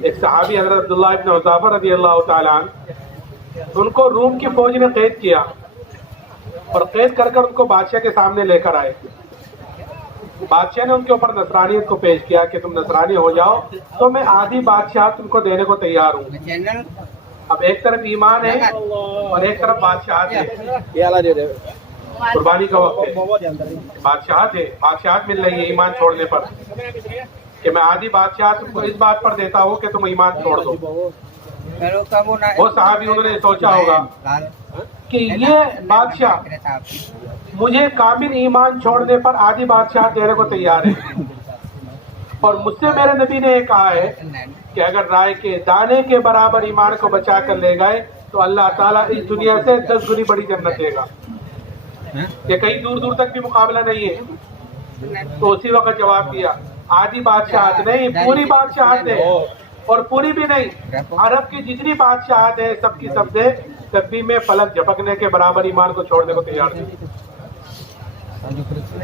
ایک صحابی حضرت عبداللہ ابن حذافہ رضی اللہ تعالیٰ عنہ، ان کو روم کی فوج نے قید کیا اور قید کر کر ان کو بادشاہ کے سامنے لے کر آئے. بادشاہ نے ان کے اوپر نصرانیت کو پیش کیا کہ تم نصرانی ہو جاؤ تو میں آدھی بادشاہ تم کو دینے کو تیار ہوں. اب ایک طرف ایمان ہے اور ایک طرف بادشاہت ہے. قربانی کا وقت ہے، بادشاہت ہے، بادشاہت مل رہی ہے ایمان چھوڑنے پر، کہ میں آدھی بادشاہت تم کو اس بات پر دیتا ہوں کہ تم ایمان چھوڑ دو. وہ صحابی انہوں نے سوچا ہوگا کہ یہ بادشاہ مجھے کامل ایمان چھوڑنے پر آدھی بادشاہت دینے کو تیار ہے، اور مجھ سے میرے نبی نے یہ کہا ہے کہ اگر رائے کے دانے کے برابر ایمان کو بچا کر لے گئے تو اللہ تعالیٰ اس دنیا سے 10 گنی بڑی جنت دے گا. کہ کہیں دور دور تک بھی مقابلہ نہیں ہے. تو اسی وقت جواب دیا آدھی بادشاہت نہیں، پوری بادشاہت ہے، اور پوری بھی نہیں، عرب کی جتنی بادشاہت ہے سب کی سب دے، تب بھی میں فلک جھپکنے کے برابر ایمان کو چھوڑنے کو تیار ہوں.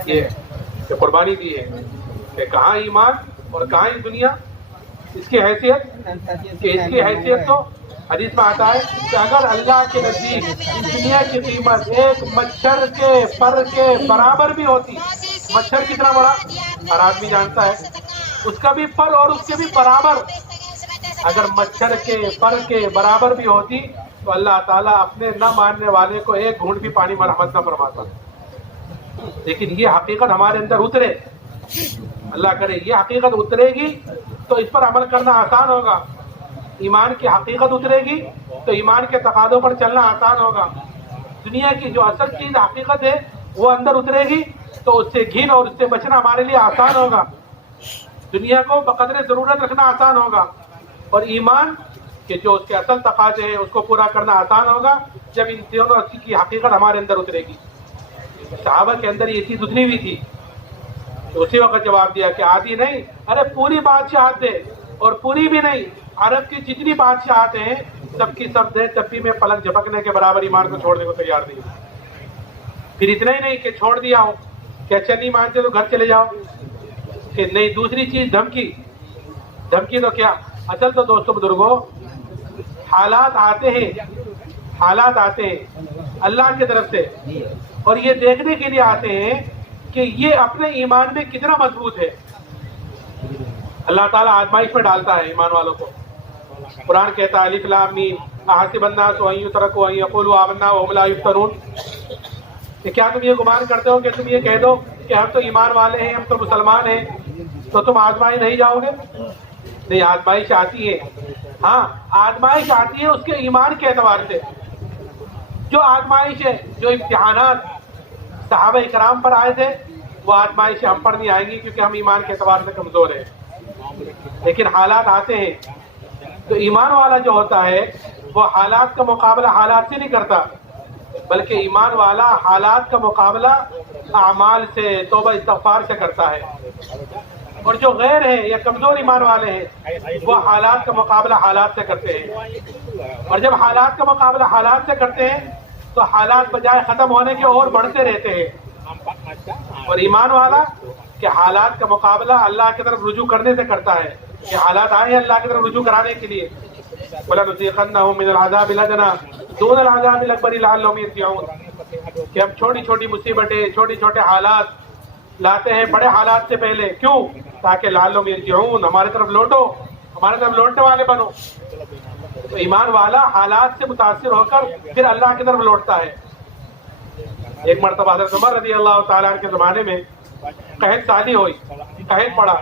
یہ قربانی دی ہے کہ کہاں ایمان اور کہاں ہی دنیا. اس کی حیثیت تو حدیث میں آتا ہے کہ اگر اللہ کے نزدیک اس دنیا کی قیمت ایک مچھر کے پر کے برابر بھی ہوتی، مچھر کتنا بڑا ہر آدمی جانتا ہے، اس کا بھی پر اور اس کے بھی برابر، اگر مچھر کے پر کے برابر بھی ہوتی تو اللہ تعالیٰ اپنے نہ ماننے والے کو ایک گھونٹ بھی پانی مرحمت نہ فرماتا. لیکن یہ حقیقت ہمارے اندر اترے، اللہ کرے یہ حقیقت اترے گی تو اس پر عمل کرنا آسان ہوگا. ایمان کی حقیقت اترے گی تو ایمان کے تقاضوں پر چلنا آسان ہوگا. دنیا کی جو اصل چیز حقیقت ہے وہ اندر اترے گی تو اس سے گھن اور اس سے بچنا ہمارے لیے آسان ہوگا. دنیا کو بقدر ضرورت رکھنا آسان ہوگا، اور ایمان کہ جو اس کے اصل تقاضے ہیں اس کو پورا کرنا آسان ہوگا جب ان دونوں کی حقیقت ہمارے اندر اترے گی. صحابہ کے اندر یہ چیز اتری ہوئی تھی. تو اسی وقت جواب دیا کہ آدھی نہیں، ارے پوری بادشاہت دے، اور پوری بھی نہیں، عرب کی جتنی بادشاہت ہیں سب کی سب دے، تب بھی میں پلک جھپکنے کے برابر ایمان کو چھوڑنے کو تیار نہیں. پھر اتنا ہی نہیں کہ چھوڑ دیا ہوں کہ اچھا نہیں مانتے تو گھر چلے جاؤ، کہ نہیں دوسری چیز دھمکی تو کیا. اصل تو دوستوں بزرگوں حالات آتے ہیں اللہ کی طرف سے، اور یہ دیکھنے کے لیے آتے ہیں کہ یہ اپنے ایمان میں کتنا مضبوط ہے. اللہ تعالیٰ آزمائش میں ڈالتا ہے ایمان والوں کو. قرآن کہتا ہے الف لام میم احسب الناس ان یترکوا ان یقولوا آمنا وهم لا یفتنون، کہ کیا تم یہ گمان کرتے ہو کہ تم یہ کہہ دو کہ ہم تو ایمان والے ہیں، ہم تو مسلمان ہیں، تو تم آزمائش نہیں جاؤ گے؟ نہیں، آزمائش آتی ہے. ہاں آزمائش آتی ہے اس کے ایمان کے اعتبار سے. جو آزمائش ہے، جو امتحانات صحابہ کرام پر آئے تھے وہ آزمائش ہم پر نہیں آئیں گی کیونکہ ہم ایمان کے اعتبار سے کمزور ہیں. لیکن حالات آتے ہیں تو ایمان والا جو ہوتا ہے وہ حالات کا مقابلہ حالات سے نہیں کرتا، بلکہ ایمان والا حالات کا مقابلہ اعمال سے، توبہ استغفار سے کرتا ہے. اور جو غیر ہیں یا کمزور ایمان والے ہیں وہ حالات کا مقابلہ حالات سے کرتے ہیں. اور جب حالات کا مقابلہ حالات سے کرتے ہیں تو حالات بجائے ختم ہونے کے اور بڑھتے رہتے ہیں. اور ایمان والا کہ حالات کا مقابلہ اللہ کی طرف رجوع کرنے سے کرتا ہے، کہ حالات آئے ہیں اللہ کی طرف رجوع کرانے کے لیے. وَلَنُذِيقَنَّهُم مِّنَ الْعَذَابِ الْأَدْنَىٰ دُونَ الْعَذَابِ الْأَكْبَرِ لَعَلَّهُمْ يَرْجِعُونَ، کہ ہم چھوٹی چھوٹی مصیبتیں، چھوٹے چھوٹے حالات لاتے ہیں بڑے حالات سے پہلے. کیوں؟ تاکہ لعلہم یرجعون، ہمارے طرف لوٹو، ہمارے طرف لوٹنے والے بنو. تو ایمان والا حالات سے متاثر ہو کر پھر اللہ کی طرف لوٹتا ہے. ایک مرتبہ حضرت عمر رضی اللہ تعالیٰ عنہ کے زمانے میں قحط سالی ہوئی، قحط پڑا،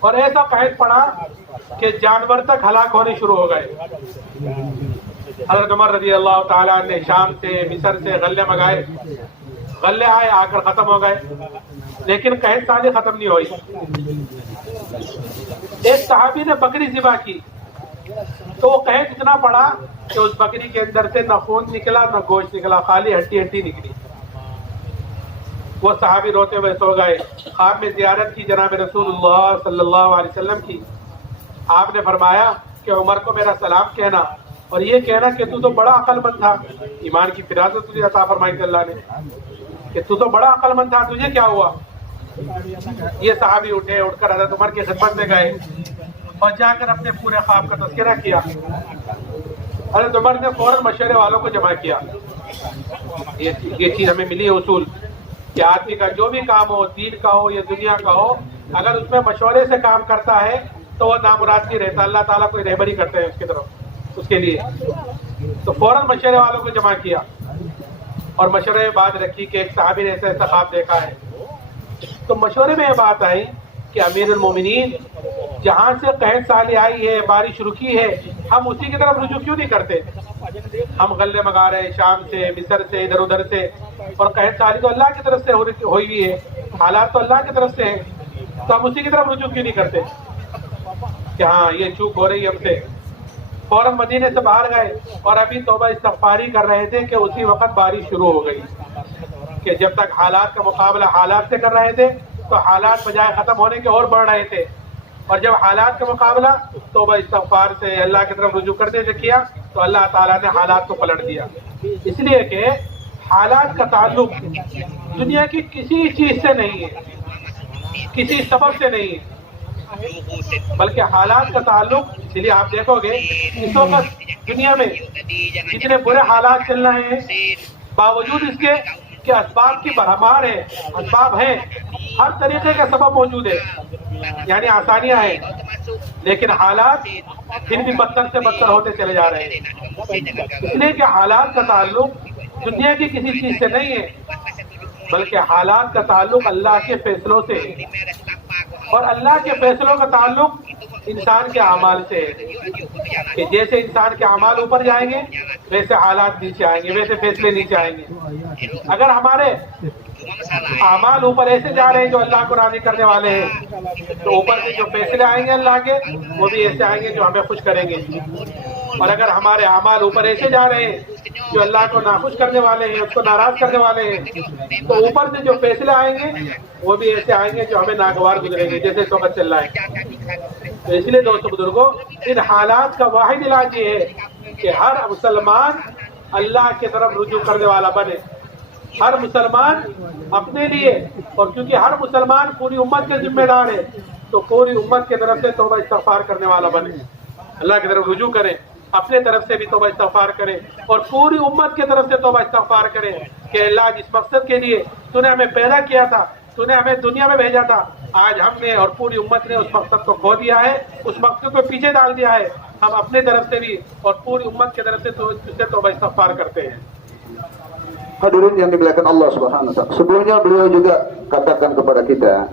اور ایسا قحط پڑا کہ جانور تک ہلاک ہونے شروع ہو گئے. حضرت عمر رضی اللہ تعالیٰ عنہ نے شام سے، مصر سے غلے منگائے، غلے آئے، آ کر ختم ہو گئے، لیکن قحط سالی ختم نہیں ہوئی. ایک صحابی نے بکری ذبح کی تو وہ قحط اتنا پڑا کہ اس بکری کے اندر سے نہ خون نکلا نہ گوشت نکلا، خالی ہڈی نکلی. وہ صحابی روتے ہوئے سو گئے. خواب میں زیارت کی جناب رسول اللہ صلی اللہ علیہ وسلم کی. آپ نے فرمایا کہ कि उमर को मेरा सलाम कहना और ये कहना कि तू तो बड़ा अक्लमंद था। ईमान की फिरासत तुझे अता फरमाई थी अल्लाह ने कि तू तो बड़ा अक्लमंद था, तुझे क्या हुआ। ये सहाबी उठे, उठकर हज़रत उमर की खिदमत में गए और जाकर अपने पूरे ख्वाब का तज़किरा किया। हज़रत उमर ने फौरन मशवरे वालों को जमा किया। ये चीज़ हमें मिली है उसूल कि आदमी का जो भी काम हो, दीन का हो या दुनिया का हो, अगर उसमें मशवरे से काम करता है तो वो नामुराद नहीं रहता, अल्लाह ताला कोई रहबरी करते हैं उसकी तरफ उसके लिए। तो फौरन मशवरे वालों को जमा किया और मशवरे में बात रखी कि एक सहाबी ने ऐसा ख्वाब देखा है। तो मशवरे में ये बात आई कि अमीरुल मोमिनीन, जहाँ से कहत साली आई है, बारिश रुकी है, हम उसी की तरफ रुजू क्यों नहीं करते। हम गल्ले मंगा रहे हैं शाम से, मिस्र से, इधर उधर से, और कहत साली तो अल्लाह की तरफ से हुई हुई है, हालात तो अल्लाह की तरफ से हैं, तो हम उसी की तरफ रुजू क्यों नहीं करते कि हाँ ये चूक हो रही है हमसे। फौरन मदीने से बाहर गए और अभी तौबा इस्तग़फ़ारी कर रहे थे कि उसी वक्त बारिश शुरू हो गई कि जब तक हालात का मुकाबला हालात से कर रहे थे तो हालात बजाय ख़त्म होने के और बढ़ रहे थे, और जब हालात का मुकाबला तौबा इस्तग़फ़ार से अल्लाह की तरफ रुजू करते से किया तो अल्लाह ताला ने हालात को पलट दिया। इसलिए कि हालात का ताल्लुक दुनिया की किसी चीज़ से नहीं है, किसी सबब से नहीं है, बल्कि हालात का ताल्लुक, इसलिए आप देखोगे इस वक्त दुनिया में जितने बुरे हालात चल रहे हैं, बावजूद इसके कि असबाब की भरमार है, असबाब हैं, हर तरीके का सबब मौजूद है, यानी आसानियां हैं, लेकिन हालात फिर भी बदतर से बदतर होते चले जा रहे हैं। इसलिए कि हालात का ताल्लुक दुनिया की किसी चीज से नहीं है, बल्कि हालात का ताल्लुक अल्लाह के फैसलों से है, और अल्लाह के फैसलों का ताल्लुक इंसान के अमाल से है कि जैसे इंसान के अमाल ऊपर जाएंगे वैसे हालात नीचे आएंगे, वैसे फैसले नीचे आएंगे। अगर हमारे अमाल ऊपर ऐसे जा रहे हैं जो अल्लाह को राजी करने वाले हैं, तो ऊपर से जो फैसले आएंगे अल्लाह के वो भी ऐसे आएंगे जो हमें खुश करेंगे। और अगर हमारे अमाल ऊपर ऐसे जा रहे हैं जो अल्लाह को नाखुश करने वाले हैं, उसको नाराज करने वाले हैं, तो ऊपर से जो फैसले आएंगे वो भी ऐसे आएंगे जो हमें नागवार गुजरेंगे, जैसे इस वक्त चल रहा है। तो इसलिए दोस्तों बुजुर्गों, इन हालात का वाहिद इलाज ये है कि हर मुसलमान अल्लाह की तरफ रुजू करने वाला बने, हर मुसलमान अपने लिए, और क्योंकि हर मुसलमान पूरी उम्मत के जिम्मेदार है तो पूरी उम्मत की तरफ से तौबा इस्तग़फ़ार करने वाला बने, अल्लाह की तरफ रुजू करें, अपने तरफ से भी तौबा इस्तग़फ़ार करें और पूरी उम्मत की तरफ से तौबा इस्तग़फ़ार करें कि अल्लाह जिस मकसद के लिए तूने हमें पैदा किया था, तूने हमें दुनिया में भेजा था, आज हमने और पूरी उम्मत ने उस मकसद को खो दिया है, उस मकसद को पीछे डाल दिया है। हम अपने तरफ से भी और पूरी उम्मत की तरफ से तुझसे तौबा इस्तग़फ़ार करते हैं। Hadirin yang dimuliakan Allah Subhanahu wa taala. Sebelumnya beliau juga katakan kepada kita,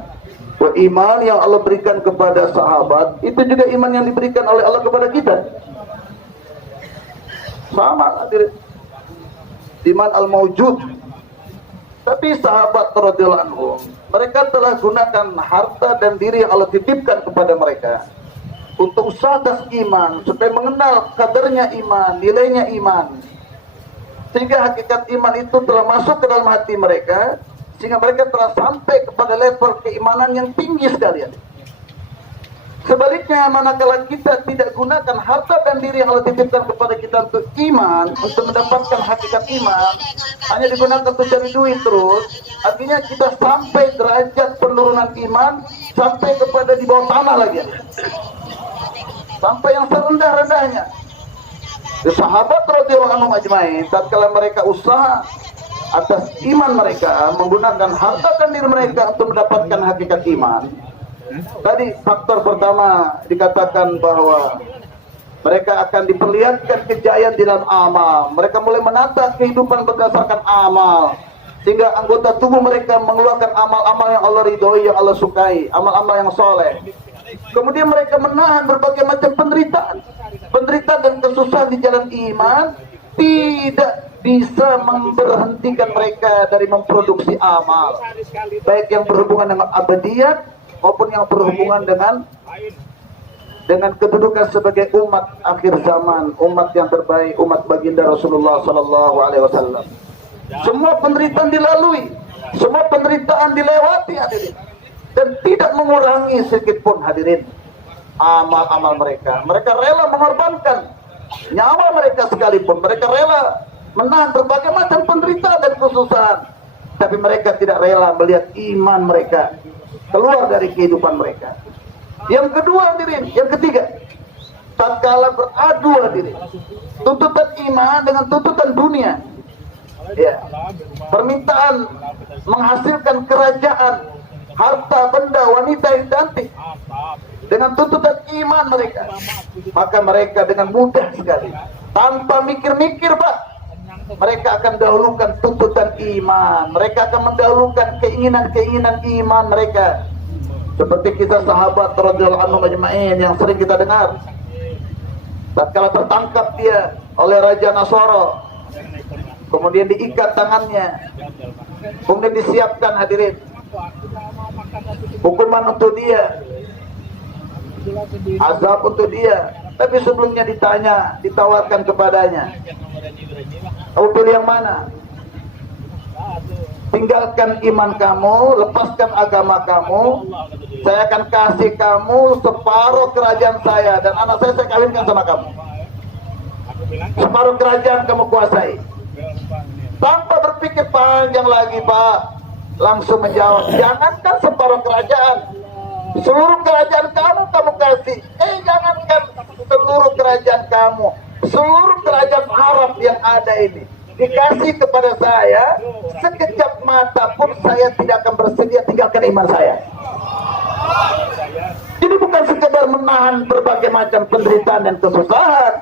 bahwa iman yang Allah berikan kepada sahabat itu juga iman yang diberikan oleh Allah kepada kita. Sama hadirin. Iman al-mawjud. Tapi sahabat radhiyallahu anhum, mereka telah gunakan harta dan diri yang Allah titipkan kepada mereka untuk usaha atas iman, supaya mengenal kadarnya iman, nilainya iman, sehingga hakikat iman itu telah masuk ke dalam hati mereka, sehingga mereka telah sampai kepada level keimanan yang tinggi sekali. Sebaliknya, manakala kita tidak gunakan harta dan diri yang Allah titipkan kepada kita untuk iman, untuk mendapatkan hakikat iman, hanya digunakan untuk cari duit terus, artinya kita sampai derajat penurunan iman, sampai kepada di bawah tanah lagi, sampai yang serendah-rendahnya. Sahabat radhiyallahu anhum ajmain, tatkala mereka usaha atas iman mereka, menggunakan harta dan diri mereka untuk mendapatkan hakikat iman. Tadi faktor pertama dikatakan bahwa mereka akan diperlihatkan kejayaan di dalam amal. Mereka mulai menata kehidupan berdasarkan amal, sehingga anggota tubuh mereka mengeluarkan amal-amal yang Allah ridhoi, yang Allah sukai, amal-amal yang soleh. Kemudian mereka menahan berbagai macam penderitaan dan kesusahan di jalan iman, tidak bisa memberhentikan mereka dari memproduksi amal, baik yang berhubungan dengan abadiyat maupun yang berhubungan dengan kedudukan sebagai umat akhir zaman, umat yang terbaik, umat baginda Rasulullah sallallahu alaihi wasallam. Semua penderitaan dilalui, semua penderitaan dilewati hadirin, dan tidak mengurangi sedikit pun hadirin amal-amal mereka. Mereka rela mengorbankan nyawa mereka sekalipun. Mereka rela menahan berbagai macam penderitaan dan kesusahan. Tapi mereka tidak rela melihat iman mereka keluar dari kehidupan mereka. Yang kedua hadirin, yang ketiga, tatkala beradu hadirin, tuntutan iman dengan tuntutan dunia. Ya, permintaan menghasilkan kerajaan, harta, benda, wanita yang cantik, dengan tuntutan iman mereka, maka mereka dengan mudah sekali, tanpa mikir-mikir Pak, mereka akan dahulukan tuntutan iman. Mereka akan mendahulukan keinginan-keinginan iman mereka. Seperti kisah sahabat radhiyallahu anhum ajma'in yang sering kita dengar. Tatkala tertangkap dia oleh Raja Nasara, kemudian diikat tangannya, kemudian disiapkan hadirin hukuman untuk dia, azab untuk dia. Tapi sebelumnya ditawarkan kepadanya, kamu pilih yang mana? Tinggalkan iman kamu, lepaskan agama kamu, saya akan kasih kamu separuh kerajaan saya, dan anak saya kawinkan sama kamu. Separuh kerajaan kamu kuasai. Tanpa berpikir panjang lagi Pak, langsung menjawab, jangankan separuh kerajaan, seluruh kerajaan kamu kasih. Jangankan seluruh kerajaan kamu, seluruh kerajaan Arab yang ada ini dikasih kepada saya, sekejap mata pun saya tidak akan bersedia tinggalkan iman saya. Jadi bukan sekedar menahan berbagai macam penderitaan dan kesusahan.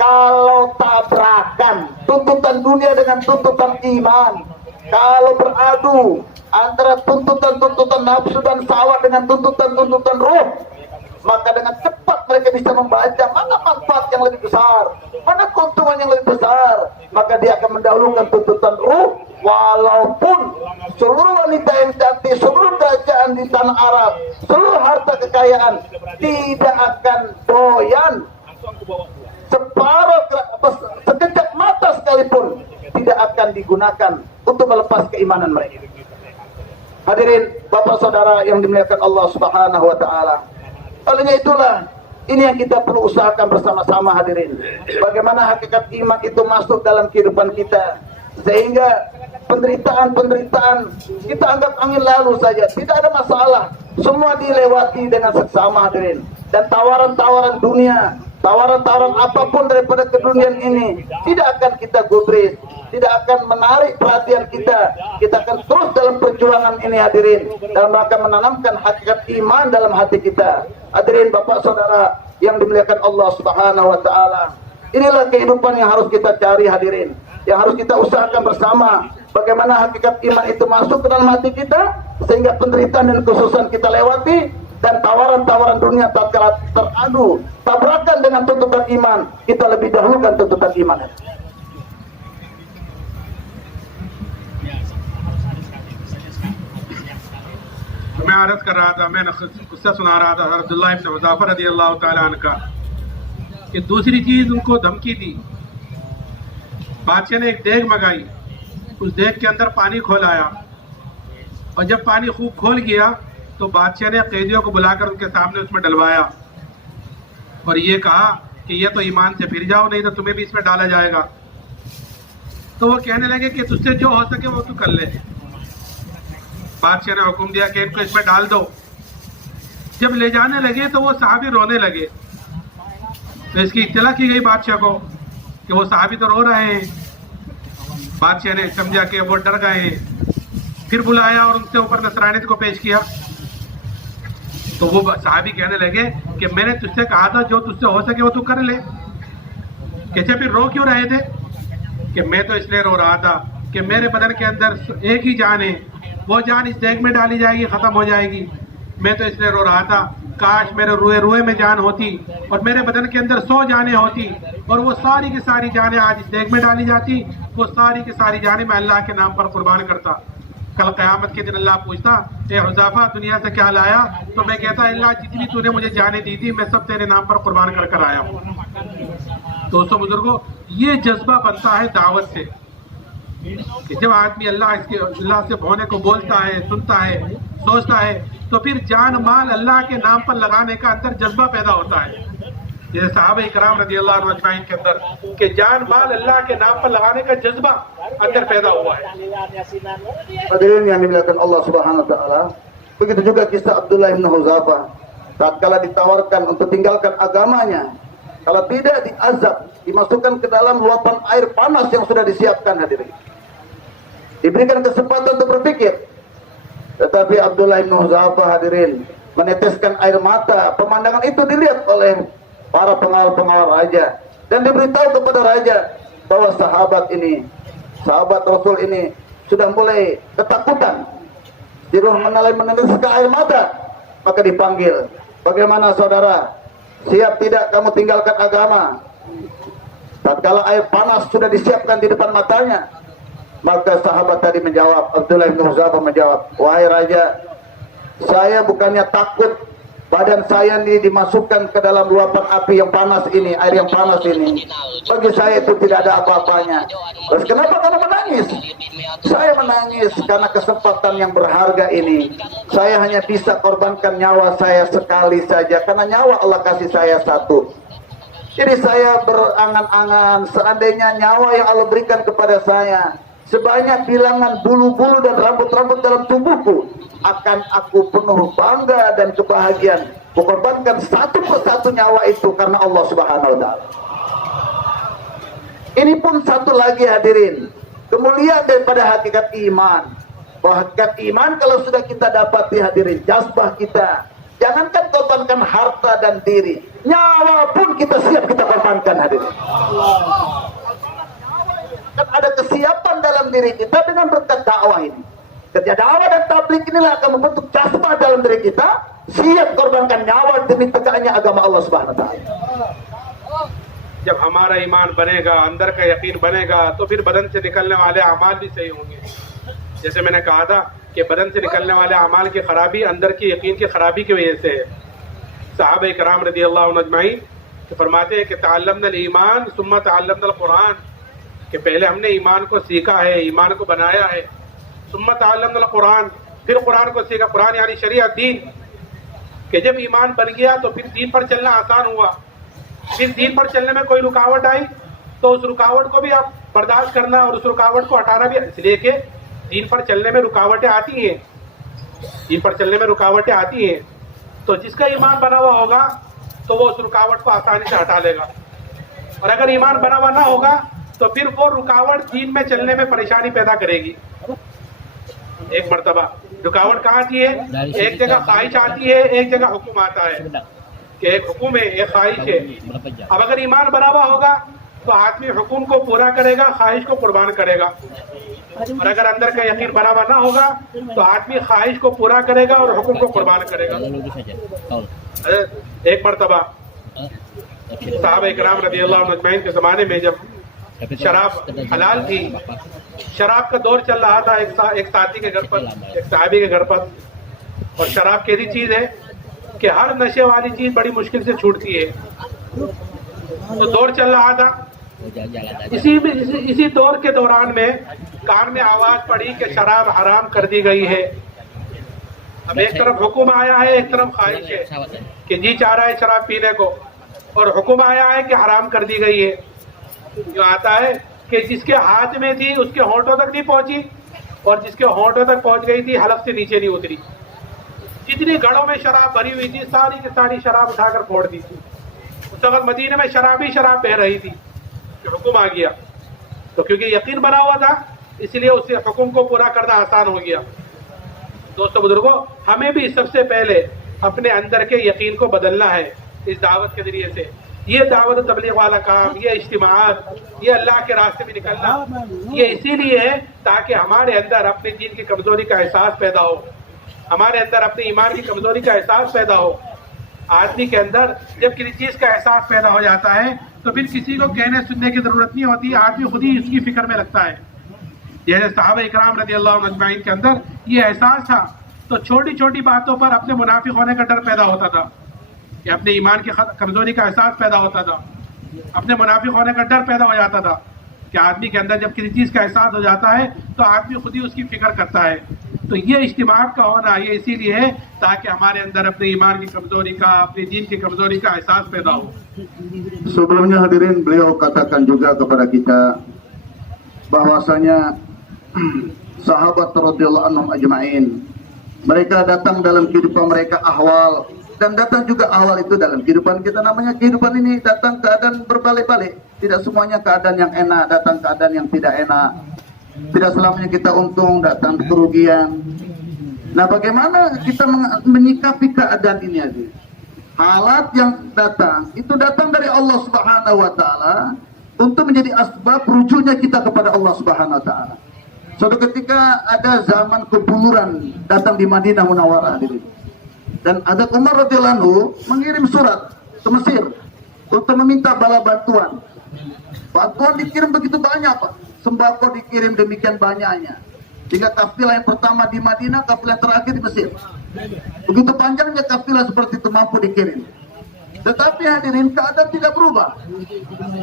Kalau tabrakan tuntutan dunia dengan tuntutan iman, kalau beradu antara tuntutan-tuntutan nafsu dan syahwat dengan tuntutan-tuntutan ruh, maka dengan cepat mereka bisa membaca mana manfaat yang lebih besar, mana keuntungan yang lebih besar. Maka dia akan mendahulukan tuntutan ruh, walaupun seluruh wanita yang cantik, seluruh kerajaan di tanah Arab, seluruh harta kekayaan tidak akan doyan. Separuh sekejap mata sekalipun tidak akan digunakan untuk melepas keimanan mereka. Hadirin Bapak Saudara yang dimuliakan Allah Subhanahu wa taala. Olehnya itulah ini yang kita perlu usahakan bersama-sama hadirin. Bagaimana hakikat iman itu masuk dalam kehidupan kita, sehingga penderitaan-penderitaan kita anggap angin lalu saja, tidak ada masalah. Semua dilewati dengan seksama hadirin. Dan tawaran-tawaran dunia, tawaran-tawaran apapun daripada keduniaan ini tidak akan kita gubris, tidak akan menarik perhatian kita. Kita akan terus dalam perjuangan ini hadirin, dalam rangka menanamkan hakikat iman dalam hati kita. Hadirin Bapak Saudara yang dimuliakan Allah Subhanahu wa taala. Inilah kehidupan yang harus kita cari hadirin, yang harus kita usahakan bersama. Bagaimana hakikat iman itu masuk ke dalam hati kita, sehingga penderitaan dan kesusahan kita lewati, dan tawaran-tawaran dunia tatkala teradu tabrakan dengan tuntutan iman, kita lebih dahulukan tuntutan iman. मैं अर्ज कर रहा था, मैंने किस्सा सुना रहा था अब्दुल्लाह इब्न हुज़ाफा रज़ियल्लाहु ताला अन्हु का, कि दूसरी चीज उनको धमकी दी। बादशाह ने एक देग मंगाई, उस देग के अंदर पानी खोलाया, और जब पानी खूब खोल गया तो बादशाह ने कैदियों को बुलाकर उनके सामने उसमें डलवाया और ये कहा कि ये तो ईमान से फिर जाओ, नहीं तो तुम्हें भी इसमें डाला जाएगा। तो वो कहने लगे कि तुझसे जो हो सके वो तू कर ले। बादशाह ने हुक्म दिया कि इनको इसमें डाल दो। जब ले जाने लगे तो वो साहबी रोने लगे, तो इसकी इत्तला की गई बादशाह को कि वो साहबी तो रो रहे हैं। बादशाह ने समझा कि वो डर गए हैं, फिर बुलाया और उनसे ऊपर नसरानियत को पेश किया। तो वो साहबी कहने लगे कि मैंने तुझसे कहा था जो तुझसे हो सके वो तू कर ले। कैसे फिर रो क्यों रहे थे? कि मैं तो इसलिए रो रहा था कि मेरे बदन के अंदर एक ही जान है, वो जान इस देग में डाली जाएगी, खत्म हो जाएगी। मैं तो इसलिए रो रहा था, काश मेरे रुए में जान होती और मेरे बदन के अंदर 100 जानें होती, और वो सारी की सारी जानें आज इस देग में डाली जाती, वो सारी की सारी जानें मैं अल्लाह के नाम पर कुर्बान करता। कल क़यामत के दिन अल्लाह पूछता, ए हुज़ाफा दुनिया से क्या लाया? तो मैं कहता, अल्लाह जितनी तूने मुझे जाने दी थी मैं सब तेरे नाम पर कुर्बान कर कर आया हूँ। दोस्तों बुजुर्गों, ये जज्बा बनता है दावत से। کہ جب آدمی اللہ سے ہونے کو بولتا ہے، سنتا ہے، سوچتا ہے، تو پھر جان مال اللہ کے نام پر لگانے کا اندر جذبہ پیدا ہوتا ہے. جیسے صحابہ کرام رضی اللہ عنہ اجمعین کے اندر کہ جان مال اللہ کے نام پر لگانے کا جذبہ اندر پیدا ہوا ہے. Hadirin yang dimuliakan Allah Subhanahu wa taala, begitu juga kisah Abdullah bin Hudzafah tatkala ditawarkan untuk tinggalkan agamanya, kalau tidak diazab, dimasukkan ke dalam luapan air panas yang sudah disiapkan. Hadirin, diberikan kesempatan untuk berpikir, tetapi Abdullah bin Hudzafah, hadirin, meneteskan air mata. Pemandangan itu dilihat oleh para pengawal-pengawal raja dan diberitahu kepada raja bahwa sahabat Rasul ini sudah mulai ketakutan, disuruh meneteskan air mata. Maka dipanggil, bagaimana saudara, siap tidak kamu tinggalkan agama? Tatkala air panas sudah disiapkan di depan matanya, maka sahabat tadi menjawab, Abdullah bin Hudzafah menjawab, wahai raja, saya bukannya takut badan saya ini dimasukkan ke dalam luapan api yang panas ini, air yang panas ini. Bagi saya itu tidak ada apa-apanya. Terus kenapa kamu menangis? Saya menangis karena kesempatan yang berharga ini. Saya hanya bisa korbankan nyawa saya sekali saja, karena nyawa Allah kasih saya satu. Jadi saya berangan-angan, seandainya nyawa yang Allah berikan kepada saya sebanyak bilangan bulu-bulu dan rambut-rambut dalam tubuhku, akan aku penuh bangga dan kebahagiaan mengorbankan satu persatu nyawa itu karena Allah Subhanahu wa taala. Ini pun satu lagi, hadirin, kemuliaan daripada hakikat iman. Bahwa hakikat iman kalau sudah kita dapati, hadirin, jazbah kita, jangankan korbankan harta dan diri, nyawa pun kita siap kita korbankan, hadirin. Kan ada kesiapan dalam diri kita dengan berkat dakwah ini. Kerja dakwah dan tabligh inilah akan membentuk jazbah dalam diri kita, siap korbankan nyawa demi tegaknya agama Allah Subhanahu wa taala. जब हमारा ईमान बनेगा, अंदर का यकीन बनेगा, तो फिर बदन से निकलने वाले अमाल भी सही होंगे. जैसे मैंने कहा था कि बदन से निकलने वाले अमाल की खराबी अंदर की यकीन की खराबी की वजह से है. सहाबा कराम रज़ी अल्लाह अन्हुम अजमईन फरमाते हैं कि तअल्लमना ईमान सुम्मा तअल्लमना कुरान, कि पहले हमने ईमान को सीखा है, ईमान को बनाया है. सुम्मा तअल्लमना कुरान, फिर कुरान को सीखा. कुरान यानी शरीयत, दीन. कि जब ईमान बन गया तो फिर दीन पर चलना आसान हुआ. फिर दीन पर चलने में कोई रुकावट आई तो उस रुकावट को भी आप बर्दाश्त करना और उस रुकावट को हटाना भी, इसलिए कि दीन पर चलने में रुकावटें आती हैं. दीन पर चलने में रुकावटें आती हैं, तो जिसका ईमान बना हुआ होगा तो वो उस रुकावट को आसानी से हटा लेगा. और अगर ईमान बना हुआ ना होगा तो फिर वो रुकावट दीन में चलने में परेशानी पैदा करेगी. एक मर्तबा रुकावट कहाँ आती है? एक जगह ख्वाहिश आती है, एक जगह हुक्म आता है कि एक हुक्म है, एक ख्वाहिश है. अब अगर ईमान बना हुआ होगा तो आदमी हुक्म को पूरा करेगा, ख्वाहिश को कुर्बान करेगा. और अगर अंदर का यकीन बना हुआ ना होगा तो आदमी ख्वाहिश को पूरा करेगा और हुक्म को कुर्बान करेगा. एक मर्तबा सहाबा इकराम रज़ी अल्लाह अन्हुम अजमईन के ज़माने में जब शराब हलाल थी, शराब का दौर चल रहा था, एक साथी के घर पर, एक साहबी के घर पर. और शराब कैसी चीज़ है कि हर नशे वाली चीज़ बड़ी मुश्किल से छूटती है. तो दौर चल रहा था. इसी दौर के दौरान में कान में आवाज़ पड़ी कि शराब हराम कर दी गई है. अब एक तरफ हुक्म आया है, एक तरफ ख्वाहिश है कि जी चाह रहा है शराब पीने को, और हुक्म आया है कि हराम कर दी गई है. जो आता है कि जिसके हाथ में थी उसके होंठों तक नहीं पहुंची, और जिसके होंठों तक पहुंच गई थी हलक से नीचे नहीं उतरी. जितनी घड़ों में शराब भरी हुई थी सारी की सारी शराब उठाकर फोड़ दी थी. उस वक्त मदीने में शराब ही शराब बह रही थी कि हुक्म आ गया. तो क्योंकि यकीन बना हुआ था इसलिए उसे हुक्म को पूरा करना आसान हो गया. दोस्तों बुजुर्गों, हमें भी सबसे पहले अपने अंदर के यकीन को बदलना है इस दावत के जरिए से. ये दावत तबलीग वाला काम, ये इज्तिमाआत, ये अल्लाह के रास्ते में निकलना, ये इसीलिए है ताकि हमारे अंदर अपने दीन की कमजोरी का एहसास पैदा हो, हमारे अंदर अपने ईमान की कमजोरी का एहसास पैदा हो. आदमी के अंदर जब किसी चीज़ का एहसास पैदा हो जाता है तो फिर किसी को कहने सुनने की ज़रूरत नहीं होती, आदमी खुद ही उसकी फिक्र में लगता है. जैसे सहाबा इकराम रज़ी अल्लाह अन्हुम अजमईन के अंदर ये एहसास था तो छोटी छोटी बातों पर अपने मुनाफिक होने का डर पैदा होता था, कि अपने ईमान की कमजोरी का एहसास पैदा होता था, अपने मुनाफिक होने का डर पैदा हो जाता था कि आदमी के अंदर जब किसी चीज का एहसास हो जाता है तो आदमी खुद ही उसकी फिक्र करता है। तो ये इज्तिमाअत का होना ये इसीलिए है ताकि हमारे अंदर अपने ईमान की कमजोरी का, अपने दीन की कमजोरी का एहसास पैदा हो। Sebelumnya hadirin, beliau katakan juga kepada kita bahwasanya sahabat radhiyallahu anhum ajma'in, mereka datang dalam kehidupan mereka ahwal, dan datang juga ahwal itu dalam kehidupan kita. Namanya kehidupan ini datang keadaan berbalik-balik, tidak semuanya keadaan yang enak, datang keadaan yang tidak enak, tidak selamanya kita untung, datang kerugian. Nah, bagaimana kita menyikapi keadaan ini aja? Halat yang datang itu datang dari Allah Subhanahu wa taala untuk menjadi asbab rujuknya kita kepada Allah Subhanahu wa taala. Suatu ketika ada zaman kebuluran datang di Madinah Munawwarah dan ada Umar radhiyallahu anhu mengirim surat ke Mesir untuk meminta bala bantuan. Bantuan dikirim begitu banyak, Pak. Sembako dikirim demikian banyaknya. Jika kafilah yang pertama di Madinah, kafilah yang terakhir di Mesir. Begitu panjangnya kafilah seperti itu mampu dikirim. Tetapi hadirin, keadaan tidak berubah.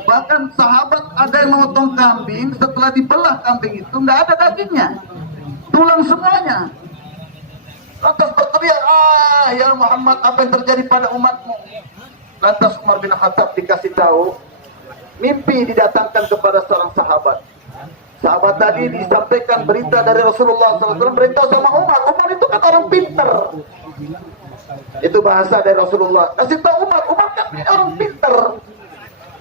Bahkan sahabat ada yang memotong kambing, setelah dibelah kambing itu nggak ada dagingnya, tulang semuanya. Lantas berteriak, ya Muhammad, apa yang terjadi pada umatmu? Lantas Umar bin Khattab dikasih tahu, mimpi didatangkan kepada seorang sahabat. Sahabat tadi disampaikan berita dari Rasulullah SAW, berita sama Umar. Umar itu kan orang pinter. Itu bahasa dari Rasulullah. Kasih tahu Umar, Umar kan orang pinter.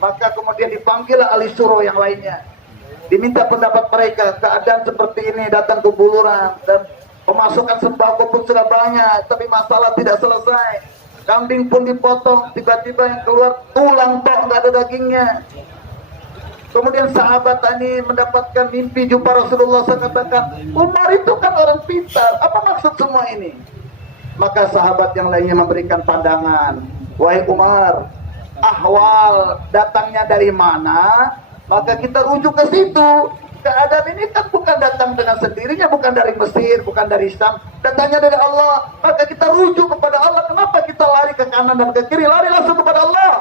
Maka kemudian dipanggil ahli syuro yang lainnya. Diminta pendapat mereka, keadaan seperti ini, datang ke buluran dan pemasukan sembako pun sudah banyak, tapi masalah tidak selesai. Kambing pun dipotong, tiba-tiba yang keluar tulang tok, nggak ada dagingnya. Kemudian sahabat tadi mendapatkan mimpi jumpa Rasulullah, saya katakan, Umar itu kan orang pintar, apa maksud semua ini? Maka sahabat yang lainnya memberikan pandangan, wahai Umar, ahwal datangnya dari mana? Maka kita rujuk ke situ. Keadaan ini kan bukan datang dengan sendirinya, bukan dari Mesir, bukan dari Syam, datangnya dari Allah. Maka kita rujuk kepada Allah. Kenapa kita lari ke kanan dan ke kiri? Lari langsung kepada Allah.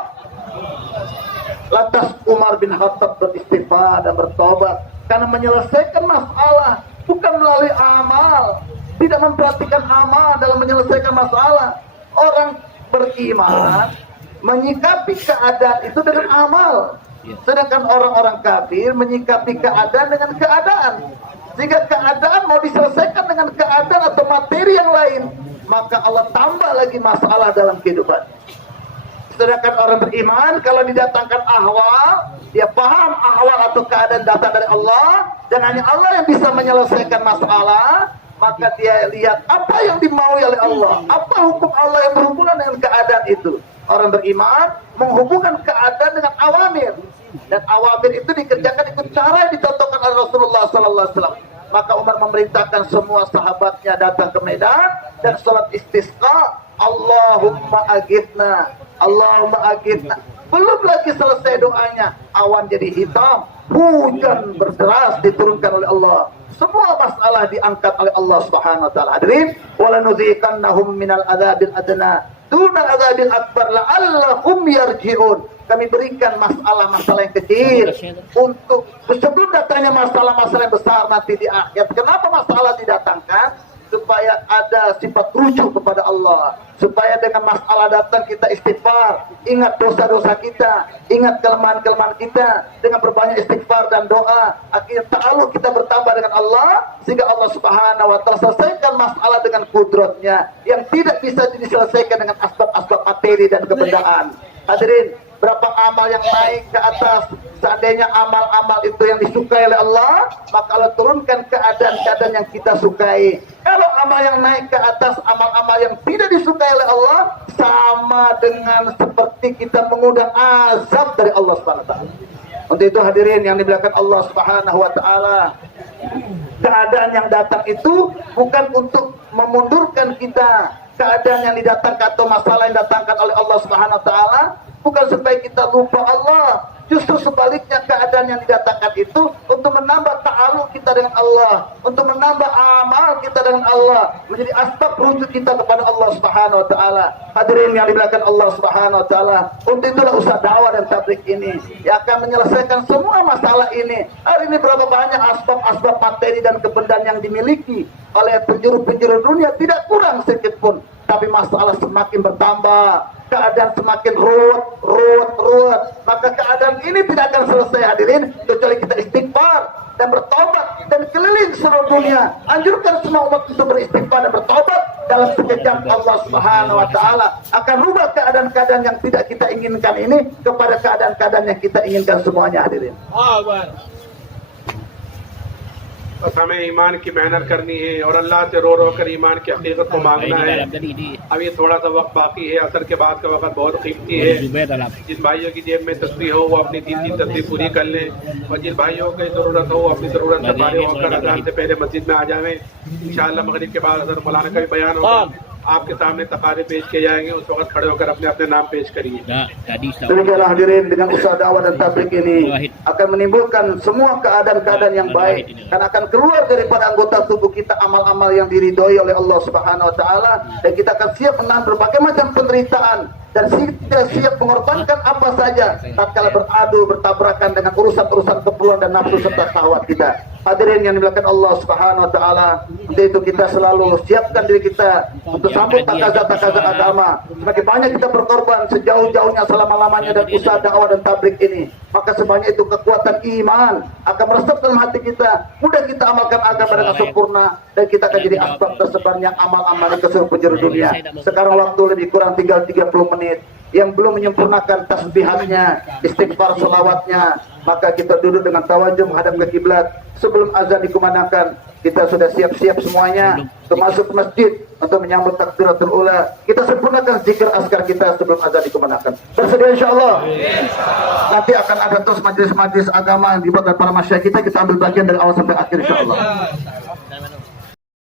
Lantas Umar bin Khattab beristighfar dan bertobat karena menyelesaikan masalah bukan melalui amal, tidak memperhatikan amal dalam menyelesaikan masalah. Orang beriman menyikapi keadaan itu dengan amal, sedangkan orang-orang kafir menyikapi keadaan dengan keadaan. Jika keadaan mau diselesaikan dengan keadaan atau materi yang lain, maka Allah tambah lagi masalah dalam kehidupan. Sedangkan orang beriman kalau didatangkan ahwal, dia paham ahwal atau keadaan datang dari Allah dan hanya Allah yang bisa menyelesaikan masalah, maka dia lihat apa yang dimaui oleh Allah, apa hukum Allah yang berhubungan dengan keadaan itu. Orang beriman menghubungkan keadaan dengan awamir, dan awamir itu dikerjakan ikut cara yang dicontohkan oleh Rasulullah SAW. Maka Umar memerintahkan semua sahabatnya datang ke Medan dan sholat istisqa. Allahumma agithna, Allahumma agithna. Belum lagi selesai doanya, awan jadi hitam, hujan berderas diturunkan oleh Allah. Semua masalah diangkat oleh Allah Subhanahu wa taala. Hadirin, wala nuziqannahum minal adzabil adna dunal adzabil akbar la'allahum yarji'un. Kami berikan masalah-masalah yang kecil untuk sebelum datangnya masalah-masalah yang besar nanti di akhir. Kenapa masalah didatangkan? Supaya ada sifat rujuk kepada Allah, supaya dengan masalah datang kita istighfar, ingat dosa-dosa kita, ingat kelemahan-kelemahan kita, dengan berbanyak istighfar dan doa, akhirnya ta'alluq kita bertambah dengan Allah, sehingga Allah Subhanahu wa taala selesaikan masalah dengan kudratnya yang tidak bisa diselesaikan dengan asbab-asbab materi dan kebendaan. Hadirin, berapa amal yang naik ke atas, seandainya amal-amal itu yang disukai oleh Allah, maka Allah turunkan keadaan-keadaan yang kita sukai. Kalau amal yang naik ke atas, amal-amal yang tidak disukai oleh Allah, sama dengan seperti kita mengundang azab dari Allah Subhanahu wa taala. Untuk itu hadirin yang dimuliakan Allah Subhanahu wa taala, keadaan yang datang itu bukan untuk memundurkan kita. Keadaan yang didatangkan atau masalah yang didatangkan oleh Allah Subhanahu wa taala bukan supaya kita lupa Allah, Justru sebaliknya keadaan yang didatangkan itu untuk menambah ta'aluk kita dengan Allah, untuk menambah amal kita dengan Allah, menjadi asbab rujuk kita kepada Allah Subhanahu wa taala. Hadirin yang dimuliakan Allah Subhanahu wa taala, untuk itulah usaha dakwah dan tabligh ini yang akan menyelesaikan semua masalah ini. Hari ini berapa banyak asbab-asbab materi dan kebendaan yang dimiliki oleh penjuru-penjuru dunia tidak kurang sedikit pun, tapi masalah semakin bertambah, keadaan semakin ruwet, maka keadaan ini tidak akan selesai hadirin kecuali kita istighfar dan bertobat dan keliling seluruh dunia. Anjurkan semua umat untuk beristighfar dan bertobat, dalam sekejap Allah Subhanahu wa taala akan rubah keadaan-keadaan yang tidak kita inginkan ini kepada keadaan-keadaan yang kita inginkan semuanya hadirin. बस हमें ईमान की मेहनत करनी है और अल्लाह से रो रो कर ईमान की हकीकत को मांगना है। अब ये थोड़ा सा वक्त बाकी है, असर के बाद का वक्त बहुत कीमती है। जिन भाइयों की जेब में तस्बीह हो वो अपनी तीन तस्बीह पूरी कर लें, और जिन भाइयों को जरूरत हो अपनी जरूरत से फारिग होकर अज़ान से पहले मस्जिद में आ जाएं। इंशाअल्लाह मगरिब के बाद हज़रत मौलाना का भी बयान होगा, आपके सामने तकारीर पेश किए जाएंगे, उस वक्त खड़े होकर अपने अपने नाम पेश करिए। Demikianlah hadirin, dengan usaha dakwah dan tabligh ini akan menimbulkan semua keadaan-keadaan yang baik, dan akan keluar daripada anggota tubuh kita amal-amal yang diridhoi oleh Allah Subhanahu wa taala, dan kita akan siap menahan berbagai macam penderitaan dan siap mengorbankan apa saja tatkala beradu bertabrakan dengan urusan-urusan keperluan dan nafsu serta syahwat kita. Hadirin yang dimuliakan Allah Subhanahu wa taala, untuk itu kita selalu siapkan diri kita untuk sambut takaza-takaza agama. Semakin banyak kita berkorban sejauh-jauhnya selama-lamanya dan usaha dakwah dan tabligh ini, maka sebanyak itu kekuatan iman akan meresap dalam hati kita. Mudah kita amalkan agama dengan sempurna, dan kita akan jadi asbab tersebarnya amal-amal ke seluruh penjuru dunia. Sekarang waktu lebih kurang tinggal 30 menit. Yang belum menyempurnakan tasbihatnya, istighfar salawatnya, maka kita duduk dengan tawajuh menghadap ke kiblat. Sebelum azan dikumandangkan, kita sudah siap-siap semuanya untuk masuk ke masjid untuk menyambut takbiratul ula. Kita sempurnakan zikir azkar kita sebelum azan dikumandangkan. Bersedia insyaallah. Nanti akan ada terus majelis-majelis agama yang dibuat oleh para masyayikh kita ambil bagian dari awal sampai akhir insyaallah.